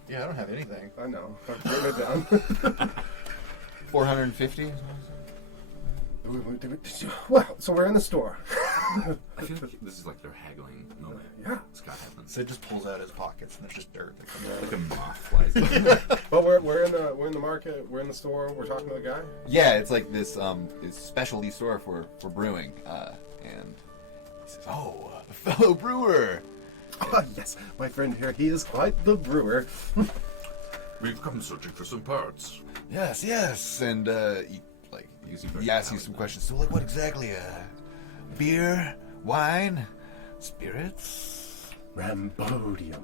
Yeah, I don't have anything. I know. I've written it down. 450? Well, so we're in the store. I feel like this is like their haggling moment. Yeah. Scott happens. Sid just pulls out his pockets and there's just dirt that comes out. Like a moth flies in. But we're in the market. We're in the store. We're talking to the guy. Yeah, it's like this specialty store for brewing, and he says, "Oh, a fellow brewer." Oh, yes, my friend here. He is quite the brewer. We've come searching for some parts. Yes, and he asks you some questions. So, like, what exactly? Beer, wine, spirits. Rambodium.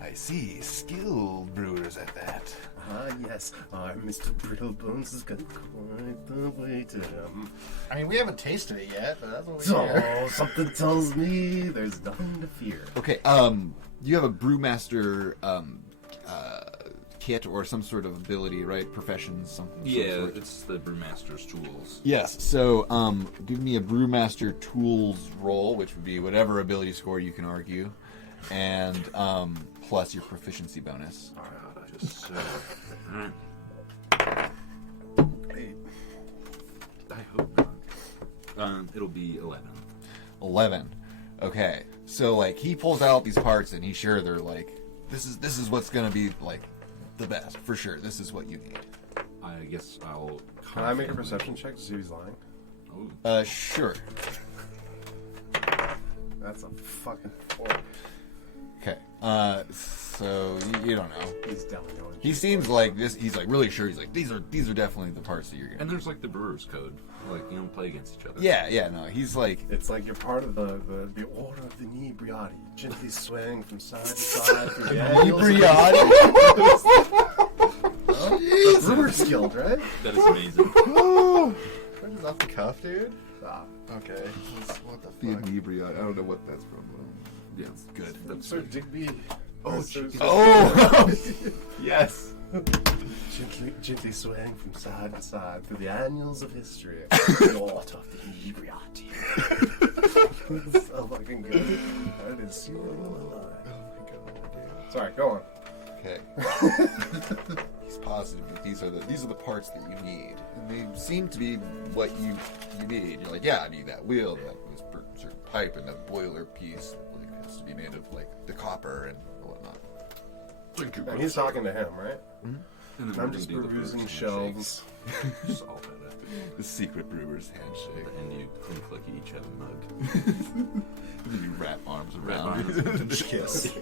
I see, skilled brewers at that. Ah, yes. Our Mr. Brittlebones has got quite the way to him. I mean, we haven't tasted it yet, but that's what we So, hear. something tells me there's nothing to fear. Okay, you have a brewmaster kit or some sort of ability, right? Professions, something. Yeah, it's the brewmaster's tools. Yes. So, give me a brewmaster tools roll, which would be whatever ability score you can argue, and plus your proficiency bonus. Just so. Alright. Hey, I hope not. It'll be 11. 11. Okay. So, like, he pulls out these parts, and he's sure they're like, this is what's gonna be like the best for sure. This is what you need. I guess I'll. can I make a perception check to see if he's lying? Oh, Sure. That's a fucking 4. Okay. So you don't know. He's definitely going. He seems like this. He's like really sure. He's like these are definitely the parts that you're gonna. and there's like the brewer's code. Like, you don't play against each other. Yeah. No, he's like. It's like you're part of the order of the inebriati, gently swaying from side to side through the angles. The brewer's guild, right? That is amazing. That is off the cuff, dude. Stop. Okay. What the The fuck? inebriate. I don't know what that's from. Yeah, Good. That's Sir Digby. Oh, Sir- Oh, yes. Gently swaying from side to side through the annals of history. The order of the inebriati. It's so fucking good. That is so alive. Sorry, go on. Okay. He's positive that these are the parts that you need, and they seem to be what you need. You're like, yeah, I need that wheel, that was certain pipe, and that boiler piece that like has to be made of like the copper and whatnot. Thank you. And he's talking to him, right? And then I'm we're just gonna do the perusing brewer's shelves. handshake. Just all about it. The secret brewer's handshake. And you click each other mug. You wrap arms Wrap around. arms. The kiss.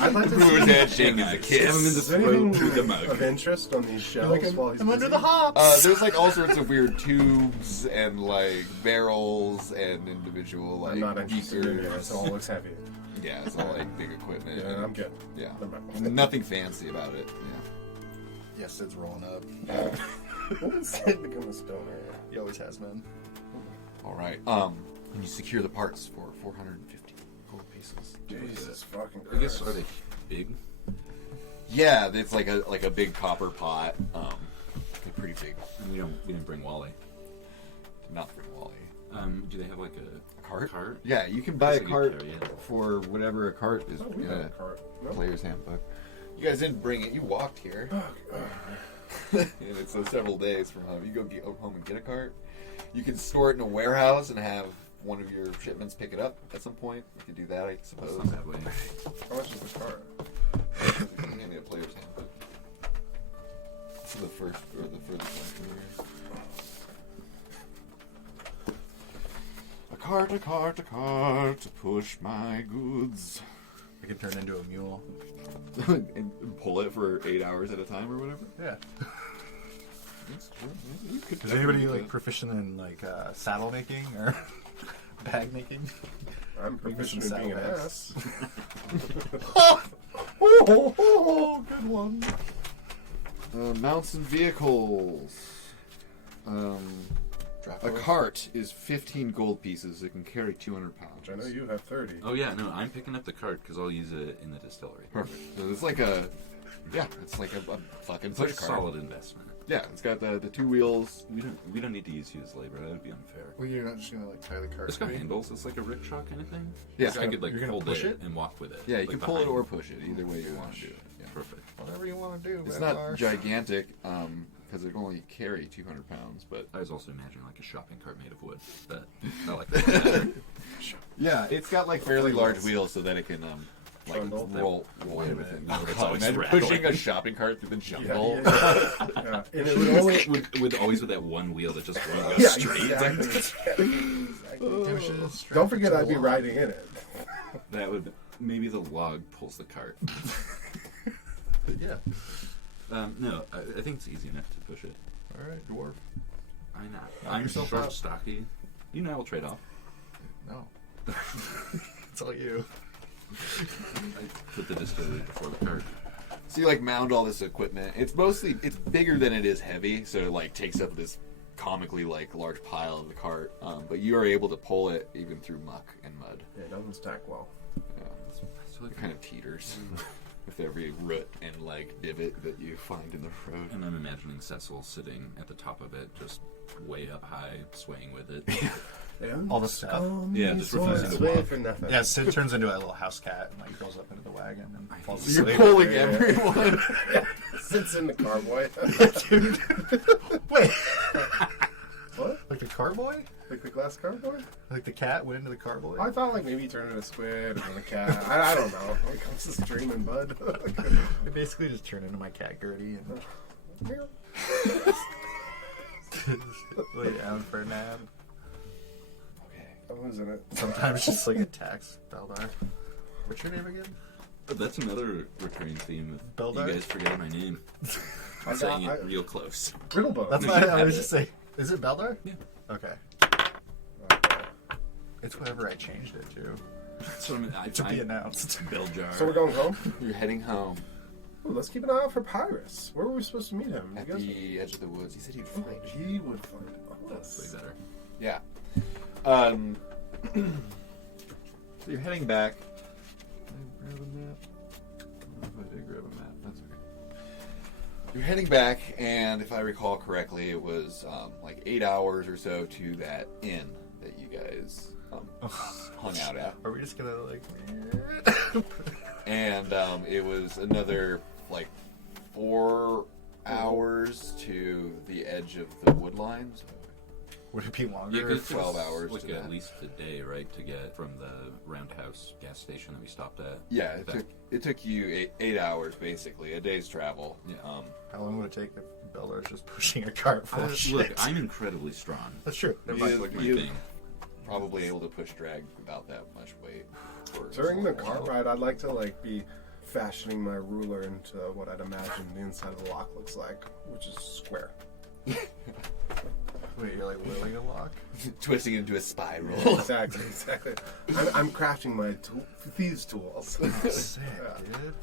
I'd like to Brewer's see handshake is a Stab him in kiss. the is there throat anything with the mug. of interest on these shelves while he's I'm under busy? the hops. There's like all sorts of weird tubes and like barrels and individual like I'm not interested in it. beakers. It all looks heavy. Yeah, it's all like big equipment. Yeah, I'm good. Yeah, Never mind. nothing fancy about it. Yeah. Yeah, Sid's rolling up. When did Sid become a stoner? He always has been. All right. And you secure the parts for 450 gold pieces. Jesus fucking Christ. I guess, are they big? Yeah, it's like a big copper pot. They're pretty big. And we didn't bring Wally. Not for Wally. Do they have like a Cart? cart? Yeah, you can buy a Guess I could cart carry it. for whatever a cart is. Oh, we got a cart. No? Player's handbook. You guys didn't bring it. You walked here. And it's several days from home. You go get home and get a cart. You can store it in a warehouse and have one of your shipments pick it up at some point. You could do that, I suppose. That's not bad way. How much is the cart? Maybe a player's handbook. This is the first or the furthest one from here. A cart to push my goods. I can turn into a mule. And pull it for 8 hours at a time or whatever. Yeah. That's true. You could Is anybody like proficient in like saddle making or bag making? I'm Maybe proficient some in being an saddlebags. ass. Oh, good one. Mounts and vehicles. A cart is 15 gold pieces. It can carry 200 pounds. I know you have 30. Oh yeah, no, I'm picking up the cart because I'll use it in the distillery. Perfect. So it's like a, it's like a fucking It's like push a cart. solid investment. Yeah, it's got the two wheels. We don't need to use labor. That would be unfair. Well, you're not just gonna like tie the cart. It's got to it? handles. It's like a rickshaw kind of thing. Yeah. So I could like You're gonna hold push it it? and walk with it. Yeah, you like, can pull it behind or me. push it, either way you want to do it. Yeah. Perfect. Whatever you want to do. It's Bedlar. not gigantic, because it can only carry 200 pounds, but I was also imagining like a shopping cart made of wood. But I like that. yeah, it's got like fairly large wheels so that it can like Trundle. roll Wait a with it. minute. It's always Imagine rattling. pushing a shopping cart through the jungle. Yeah. And it would only. with always with that one wheel that just won't go Yeah, straight. exactly. Maybe we should just strap Don't it forget, to I'd the be wall. riding in it. That would maybe the log pulls the cart. Yeah. No, I think it's easy enough to push it. All right, dwarf. I'm not. Knock I'm yourself short, out. stocky. You know, I will trade off. No. It's all you. I put the distillery before the cart. So you like mount all this equipment. It's bigger than it is heavy, so it like takes up this comically like large pile of the cart. But you are able to pull it even through muck and mud. Yeah, it doesn't stack well. So It kind of teeters with every root and like divot that you find in the road. And I'm imagining Cecil sitting at the top of it, just way up high, swaying with it. All the stuff. Yeah, just refusing to Sway walk. for nothing. Yeah, Sid turns into a little house cat and like curls up into the wagon and falls You're asleep. pulling everyone. Sits in the carboy. Dude. Wait. What? Like the carboy? Like the glass carboy? Like the cat went into the carboy? I thought like maybe he turned into a squid or a cat. I don't know. Like it's just dreaming, bud. I basically just turned into my cat Gertie and lay down for a nap. I'm losing it. Sometimes just like attacks Beldar. What's your name again? But that's another recurring theme of Beldar? you guys forgetting my name. I Saying got it real close. Brittlebone. That's No, what you I have was it. just saying. Is it Beldar? Yeah. Okay. It's whatever I changed it to. That's what I To be find announced. Beljar. So we're going home? You're heading home Ooh, let's keep an eye out for Pyrus. Where were we supposed to meet him? at You guys- the edge of the woods. He said he'd Oh, find you. he would find That's us. way better. Yeah. So you're heading back. Did I grab a map? I don't know if I did grab a map. That's okay. You're heading back, and if I recall correctly, it was like 8 hours or so to that inn that you guys hung out at. Are we just gonna like? And it was another like 4 hours to the edge of the woodlines. Would it be longer? Yeah, if 'cause 12 it's hours like to at that. least a day, right, to get from the Roundhouse gas station that we stopped at. Yeah, back. it took you 8 hours basically, a day's travel. Yeah. How long would it take if Beldar's just pushing a cart full of shit? Look, I'm incredibly strong. That's true. Never Yeah. mind. Like my You- thing. Probably able to push drag without that much weight. for During the so car long. ride, I'd like to like be fashioning my ruler into what I'd imagine the inside of the lock looks like, which is square. Wait, you're like willing a lock? Twisting into a spiral. Exactly. I'm crafting my thieves' tools. Sick, dude.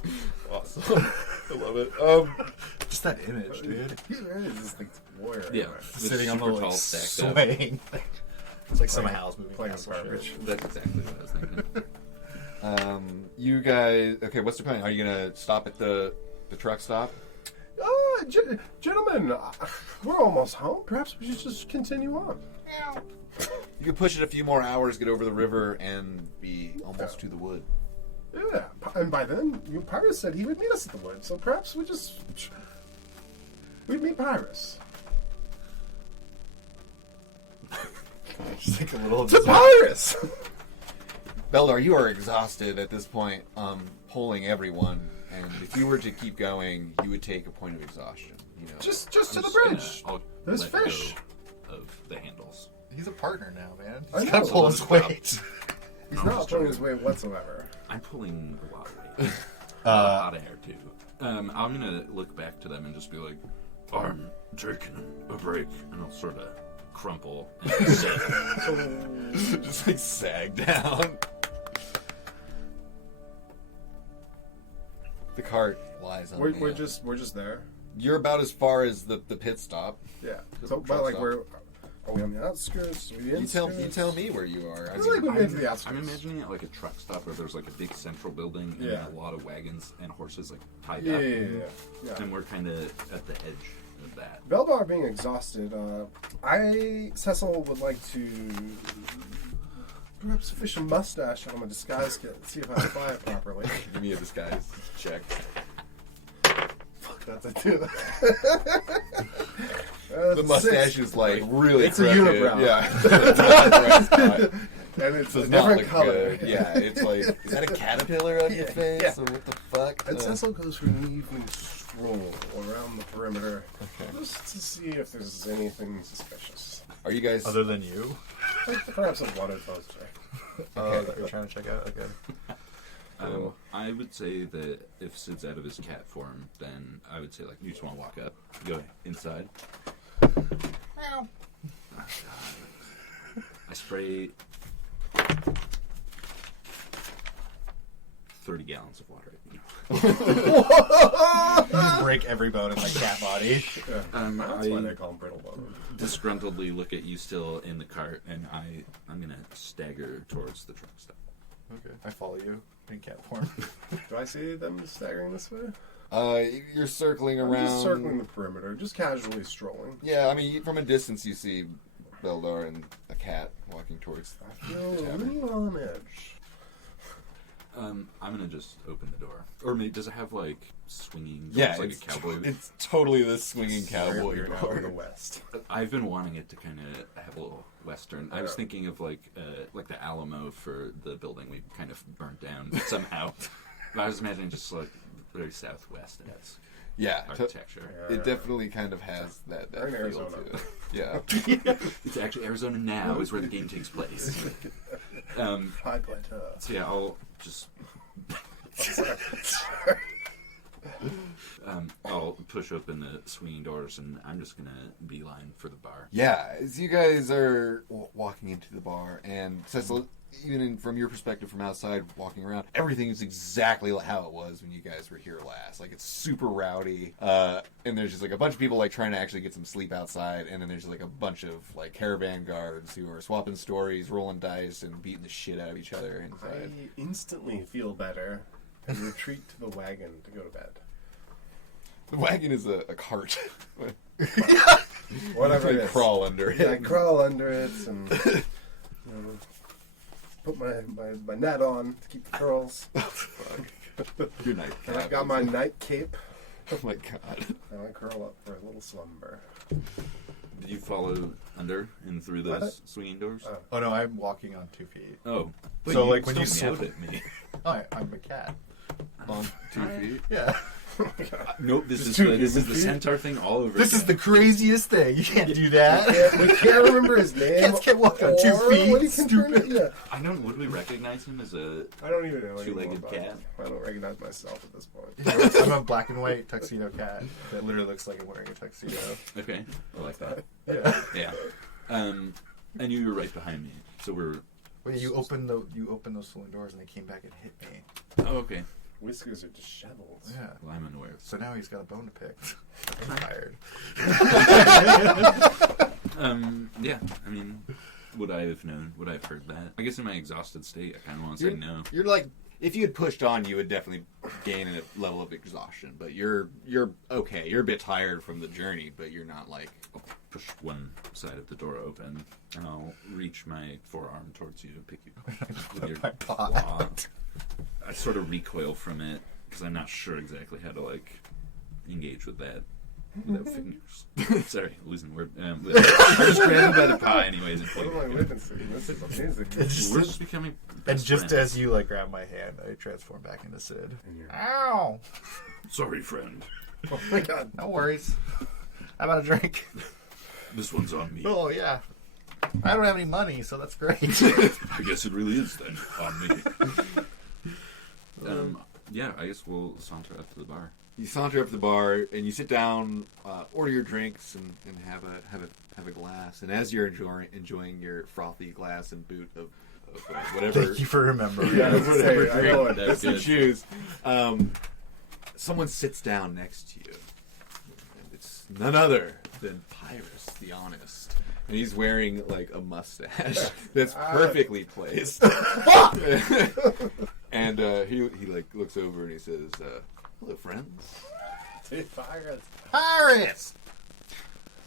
Awesome. I love it. Just that image, dude. Here it is, this thing's warrior. Yeah. anyway. It's Sitting on the super like, tall, stacked up. swaying. It's like some house moving Playing castle garbage. shit. That's exactly what I was thinking. You guys, okay, what's the plan? Are you gonna stop at the truck stop? Gentlemen, we're almost home. Perhaps we should just continue on. You can push it a few more hours, get over the river, and be almost to the wood. Yeah, and by then, Pyrus said he would meet us at the wood, so perhaps we'd meet Pyrus. Just like a little. To Pyrus! Beldar, you are exhausted at this point, pulling everyone, and if you were to keep going, you would take a point of exhaustion. You know, just I'm to the just bridge. I'll There's let fish. go of the handles. He's a partner now, man. I He's gotta know. pull his weight. He's I'm not just pulling trying his weight whatsoever. I'm pulling a lot of weight. A lot of air, too. I'm going to look back to them and just be like, I'm taking a break. And I'll sort of crumple and sit. just like sag down. The cart lies on We're just there. You're about as far as the pit stop. Yeah. The So, truck but like, stop. are we on the outskirts? Are we You tell me where you are. I feel like we made to the I'm outskirts. imagining it like a truck stop where there's like a big central building and Yeah. a lot of wagons and horses like tied Yeah, up. yeah. And we're kind of at the edge of that. Belbar being exhausted, Cecil would like to perhaps fish a mustache on a disguise kit and see if I apply it properly. Give me a disguise check. Fuck, that's a 2. The mustache is like really It's a crooked. unibrow. Yeah. It's not the right spot. And it's a Does not different look color. good. Yeah, it's like, is that a caterpillar on your face? Yeah. Or what the fuck? And Cecil goes for an evening stroll around the perimeter just to see if there's anything suspicious. Are you guys... Other than you? Perhaps a water poster. That you're trying to check out? Okay. I would say that if Sid's out of his cat form, then I would say like you just want to walk up, go inside. Meow. Oh, God. I spray 30 gallons of water. Just break every bone in my cat body. That's why they call them brittle bone. Disgruntledly look at you still in the cart, and I'm gonna stagger towards the truck stop. Okay. I follow you in cat form. Do I see them staggering this way? You're circling I'm around... just circling the perimeter, just casually strolling. Yeah, I mean, from a distance you see Beldar and a cat walking towards... I feel a little on edge. I'm gonna just open the door. Or maybe does it have like swinging doors, Yeah, like a it's, cowboy? it's totally the swinging cowboy We're now in the door. west. I've been wanting it to kind of have a little western. I was thinking of like the Alamo for the building we kind of burnt down somehow. But I was imagining just like very southwest esque Yeah, architecture. it definitely kind of has that We're in feel Arizona. to it. Yeah. It's actually Arizona now is where the game takes place. High plateau. So yeah, I'll just I'll push open the swinging doors and I'm just gonna beeline for the bar. Yeah, as you guys are walking into the bar, and Cecil, even from your perspective from outside, walking around, everything is exactly how it was when you guys were here last. Like, it's super rowdy, and there's just like a bunch of people like trying to actually get some sleep outside, and then there's like a bunch of like caravan guards who are swapping stories, rolling dice, and beating the shit out of each other inside. I instantly feel better and retreat to the wagon to go to bed. The wagon is a cart. Whatever it Like is. crawl under it. I crawl under it and put my net on to keep the curls. Your night And I've cap got is- my night cape. Oh my god. And I curl up for a little slumber. Did you follow under and through those What? swinging doors? Oh no, I'm walking on 2 feet. Oh, So, like, when you still slip- meowed at me. Oh, I'm a cat. On 2 feet. Yeah. Nope, this It's is too the, this is the easy. centaur thing all over. This is the again. craziest thing. You can't do that. We can't remember his name. Cats can't walk on 2 or feet, what he can turn stupid. it- Yeah. I don't. Would we recognize him as a? I don't even know Two-legged anymore about cat. it. I don't recognize myself at this point. I'm a black and white tuxedo cat that literally looks like I'm wearing a tuxedo. Okay, I like that. Yeah. Yeah. And you were right behind me, so we're. Wait, you opened those saloon doors and they came back and hit me. Oh, okay. Whiskers are disheveled. Yeah. Well, I'm unaware. So now he's got a bone to pick. I'm tired. Yeah. I mean, would I have known? Would I have heard that? I guess in my exhausted state, I kind of want to say no. You're like, if you had pushed on, you would definitely gain a level of exhaustion. But you're okay. You're a bit tired from the journey, but you're not like. I'll push one side of the door open, and I'll reach my forearm towards you to pick you with your My paw claw. out. I sort of recoil from it because I'm not sure exactly how to like engage with that without fingers. Sorry, losing the word. I'm just grabbing by the paw anyways and What am I pointing. witnessing? This is amazing. We're just becoming. And best just friends. as you like grab my hand, I transform back into Sid. And you're- Ow! Sorry, friend. Oh my god. No worries. How about a drink? This one's on me. Oh yeah. I don't have any money, so that's great. I guess it really is then on me. Yeah, I guess we'll saunter up to the bar. You saunter up to the bar and you sit down, order your drinks, and have a glass. And as you're enjoying your frothy glass and boot of whatever Thank you for remembering. Yeah, I was gonna whatever say, I know drink it. That's you good. choose, someone sits down next to you. And it's none other than Pyrus the Honest. And he's wearing like a mustache that's perfectly placed. And he like looks over and he says, "Hello, friends." Pirates!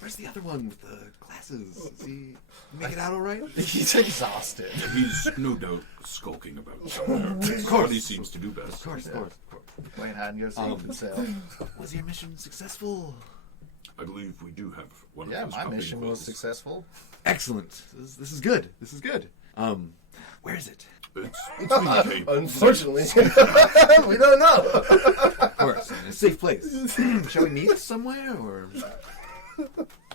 Where's the other one with the glasses? Is he make it out all right? He's exhausted. He's no doubt skulking about somewhere. Of course, he seems to do best. Of course. Playing hide and go seek himself. Was your mission successful? I believe we do have one Yeah, of those my copying mission was quills. successful. Excellent. This is good. Where is it? It's being taped. Unfortunately, we don't know. Of course, in a safe place. Shall we meet somewhere or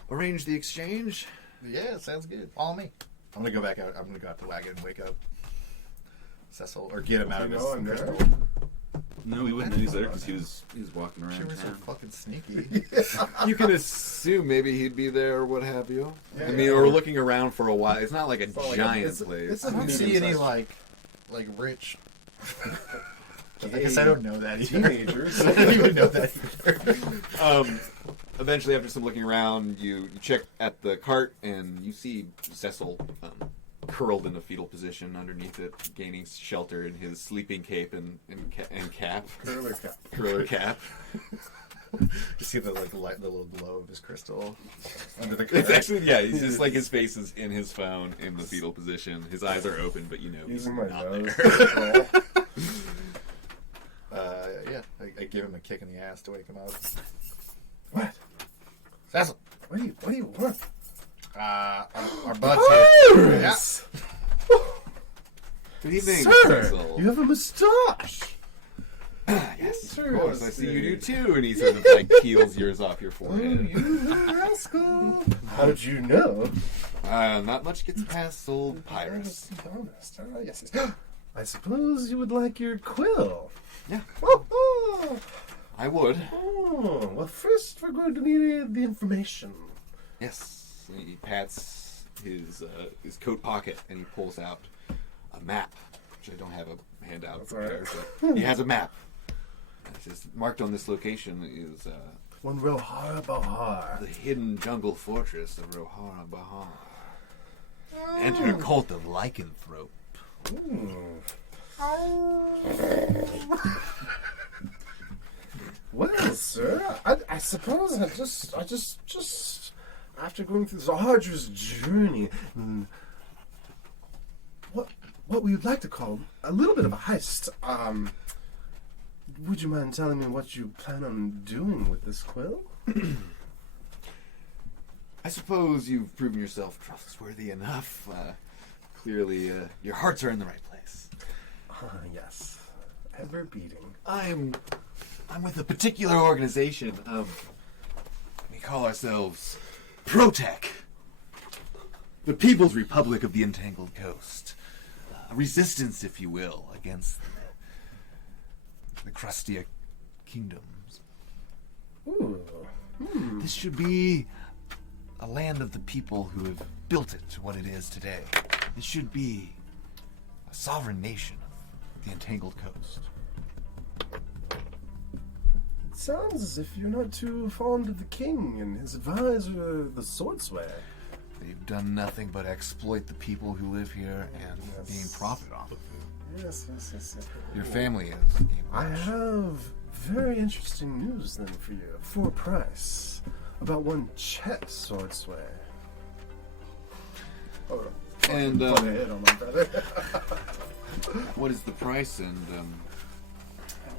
arrange the exchange? Yeah, sounds good. Follow me. I'm gonna go back out. I'm gonna go out to the wagon and wake up Cecil, or get him out of his I'm there. crystal. No, he wouldn't know he's there because he was walking She around was so town. fucking sneaky. You can assume maybe he'd be there or what have you. Yeah, I mean, yeah. or looking around for a while. It's not like a not like giant it's place. a I don't see any medium-sized like rich. I guess I don't know that either. teenagers. I don't even know that either. Eventually, after some looking around, you check at the cart and you see Cecil curled in a fetal position underneath it, gaining shelter in his sleeping cape and cap. Curler cap. You see the little glow of his crystal under the It's cart. actually, yeah, he's just like his face is in his phone in the fetal position. His eyes are open, but you know he's Using my not nose. there. Yeah, I give him a kick in the ass to wake him up. What? Cecil, What do you want? our bud's here. Yeah. Good evening, Sir, Cecil. you have a moustache. Yes, of course. I see you do too. And he sort of like peels yours off your forehead. You rascal. How'd you know? Not much gets past old Pyrus. Honest. Yes. I suppose you would like your quill. Yeah, Oh, I would. well, first we're going to need the information. Yes. He pats his coat pocket and he pulls out a map, which I don't have a handout. That's all right. there, but he has a map. It says marked on this location is One Rohara Bahar. the hidden jungle fortress of Rohara Bahar. Enter cult of Lycanthrope. Well, sir, I suppose I just after going through this arduous journey, what we would like to call a little bit of a heist. Would you mind telling me what you plan on doing with this quill? I suppose you've proven yourself trustworthy enough. Clearly, your hearts are in the right place. Yes, ever beating. I'm with a particular organization. We call ourselves Protec, the People's Republic of the Entangled Coast. A resistance, if you will, against the Crustia kingdoms. Ooh. This should be a land of the people who have built it to what it is today. This should be a sovereign nation of the Entangled Coast. It sounds as if you're not too fond of the king and his advisor, the Swordswear. They've done nothing but exploit the people who live here and Yes. gain profit off of it. Yes. Your family is gained I much. have very interesting news then for you, for a price, about one Chet Swordswear. Oh, And, put a hit on my brother. What is the price and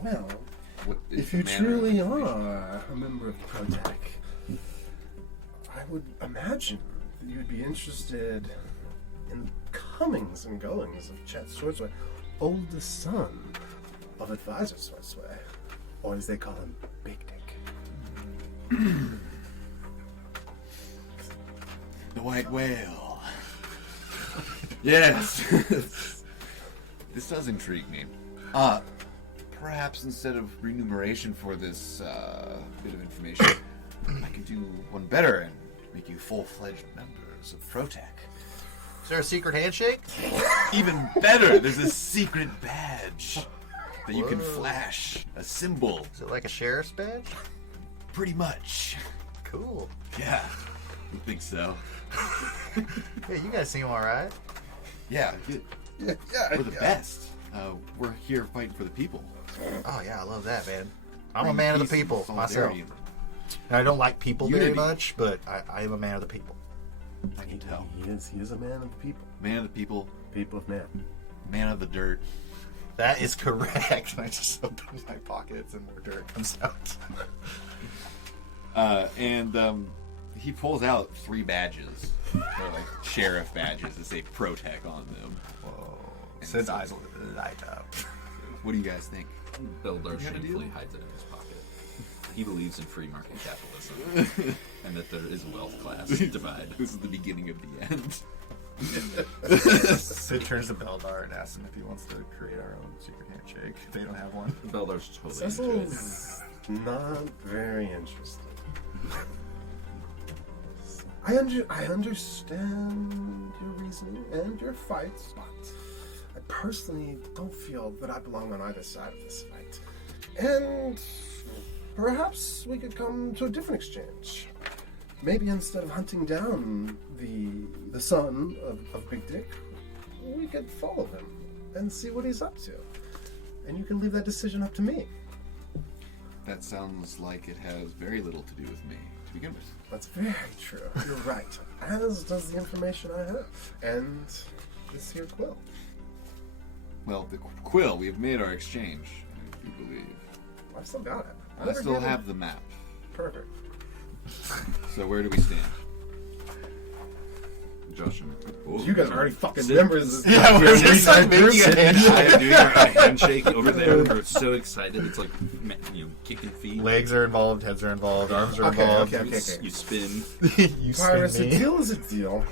Well, what is if the you manner truly of information? are a member of Protec, I would imagine that you'd be interested in the comings and goings of Chet Swordswear, oldest son of Advisor Swordswear, or as they call him, Big Dick. The White Whale. Yes. This does intrigue me. Perhaps instead of remuneration for this bit of information, I could do one better and make you full-fledged members of Protec. Is there a secret handshake? Even better, there's a secret badge. that you can Whoa. flash, a symbol, Is it like a sheriff's badge? pretty much. Cool. Yeah, I think so. Yeah, you guys seem alright. Yeah, Yeah, we're the best. We're here fighting for the people. Oh yeah, I love that, man. I'm a man of the Peace and people myself. solidarity. And I don't like people very Unity. much, but I am a man of the people. I can tell. He is a man of the people. Man of the people, People of man. man of the dirt. That is correct. I just opened my pockets and more dirt comes out. And he pulls out 3 badges. They're like sheriff badges that say Protec on them. Whoa. Sid's eyes light up. What do you guys think? Beldar You got a deal? shamefully hides it in his pocket. He believes in free market capitalism and that there is a wealth class divide. This is the beginning of the end. Sid turns to Beldar and asks him if he wants to create our own secret handshake. If they don't have one. Beldar's totally into it. Cecil's not very interested. I understand your reasoning and your fights, but I personally don't feel that I belong on either side of this fight. And perhaps we could come to a different exchange. Maybe instead of hunting down the son of Big Dick, we could follow him and see what he's up to. And you can leave that decision up to me. That sounds like it has very little to do with me to begin with. That's very true. You're right. As does the information I have. And this here quill. Well, the quill, we have made our exchange, I do believe. I've still got it. I still have the map. Perfect. So where do we stand? Josh and You guys are already fucking Sid- members. Yeah, we're just like making a I am doing a handshake over there. We're so excited. It's like, kicking feet. Legs are involved, heads are involved, arms are Okay, involved. okay. You spin. You Pirates, spin a me. deal is a deal.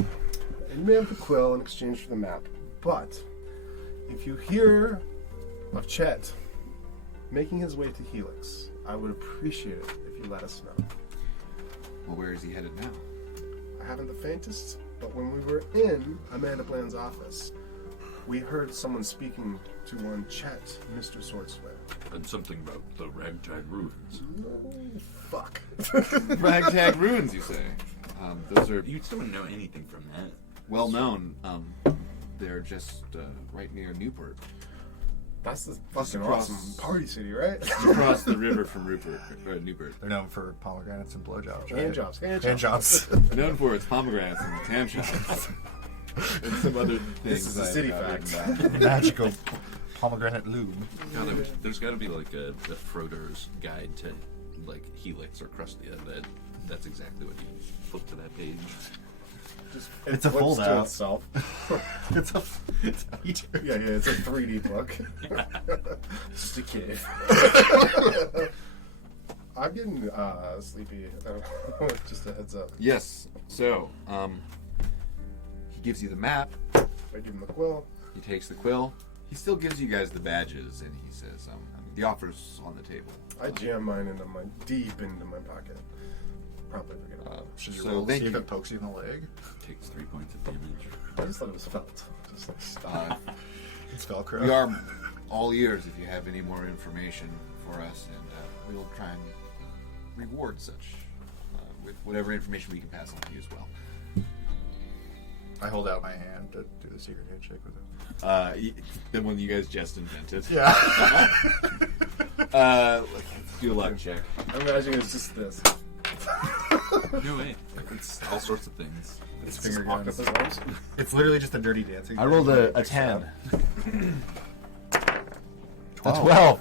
You may have the quill in exchange for the map. But if you hear of Chet making his way to Helix, I would appreciate it if you let us know. Well, where is he headed now? I haven't the faintest, but when we were in Amanda Bland's office, we heard someone speaking to one Chet, Mr. Swordsmith. And something about the ragtag ruins. Oh, fuck. Ragtag Ruins, you say? Those are You still don't know anything from that. well known. They're just right near Newport. That's the Just fucking across- awesome party city, right? You cross the river from Newport. They're known for pomegranates and blowjobs, right? Hand jobs. Hand jobs. Known for its pomegranates and tam shops. And some other things. This is a I've city got fact. written down. Magical pomegranate lube. There's got to be like a Froder's guide to like Helix or Crustia. That's exactly what you flip to that page. It's a Flips fold to out. itself. It's a heater. Yeah, it's a 3D book. Just a cave. I'm getting sleepy. Just a heads up. Yes. So, he gives you the map. I give him the quill. He takes the quill. He still gives you guys the badges, and he says, "The offer's on the table." I jam mine deep into my pocket. Probably forget about it. Should you So roll to thank see if you. it pokes you in the leg? Takes 3 points of damage. I just thought it was felt. Just like stop. It's Velcro. We are all ears if you have any more information for us, and we'll try and reward such with whatever information we can pass on to you as well. I hold out my hand to do the secret handshake with him. The one you guys just invented. Yeah. Do a luck check. I imagine it's just this. No way. It's all sorts of things. It's Just finger guns. octopus arms. It's literally just a dirty dancing. I rolled a Fixed 10. up. A 12.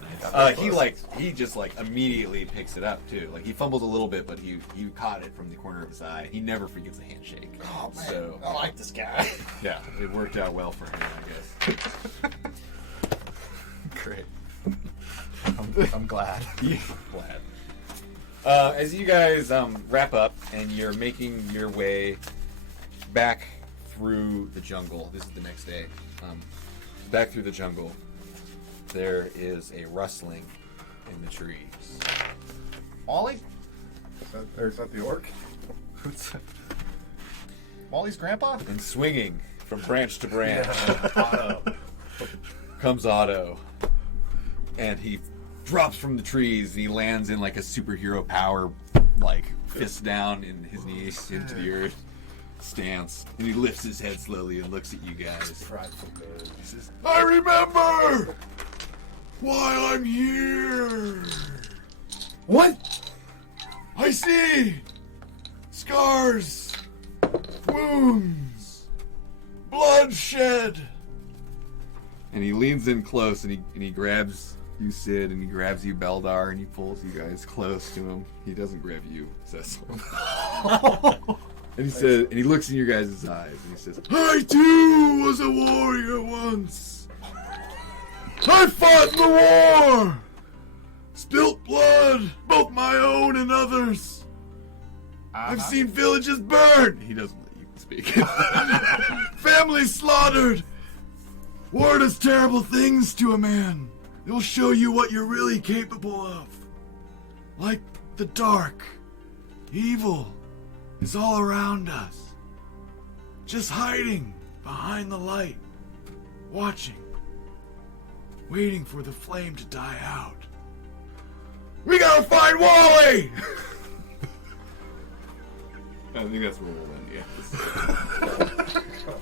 He just immediately picks it up too. Like he fumbled a little bit, but he caught it from the corner of his eye. He never forgets a handshake. Oh man, So I like this guy. yeah, it worked out well for him, I guess. Great. I'm glad. Glad. As you guys wrap up and you're making your way back through the jungle, this is the next day. Back through the jungle, there is a rustling in the trees. Molly? Is that the orc? Who's that? Molly's grandpa? And swinging from branch to branch comes Otto. and he drops from the trees, and he lands in like a superhero power, like fist down in his knees into the earth stance, and he lifts his head slowly and looks at you guys. Prideful man. He says, "I remember why I'm here. What? I see scars, wounds, bloodshed." And he leans in close, and he grabs you, Sid, and he grabs you, Beldar, and he pulls you guys close to him. He doesn't grab you, Cecil. And he says, and he looks in your guys' eyes, and he says, "I too was a warrior once. I fought in the war, spilt blood, both my own and others. I've seen villages burned." He doesn't let you speak. "Families slaughtered. War does terrible things to a man. It will show you what you're really capable of. Like the dark, evil is all around us. Just hiding behind the light, watching, waiting for the flame to die out. We gotta find Wally!" I think that's where we'll end the episode.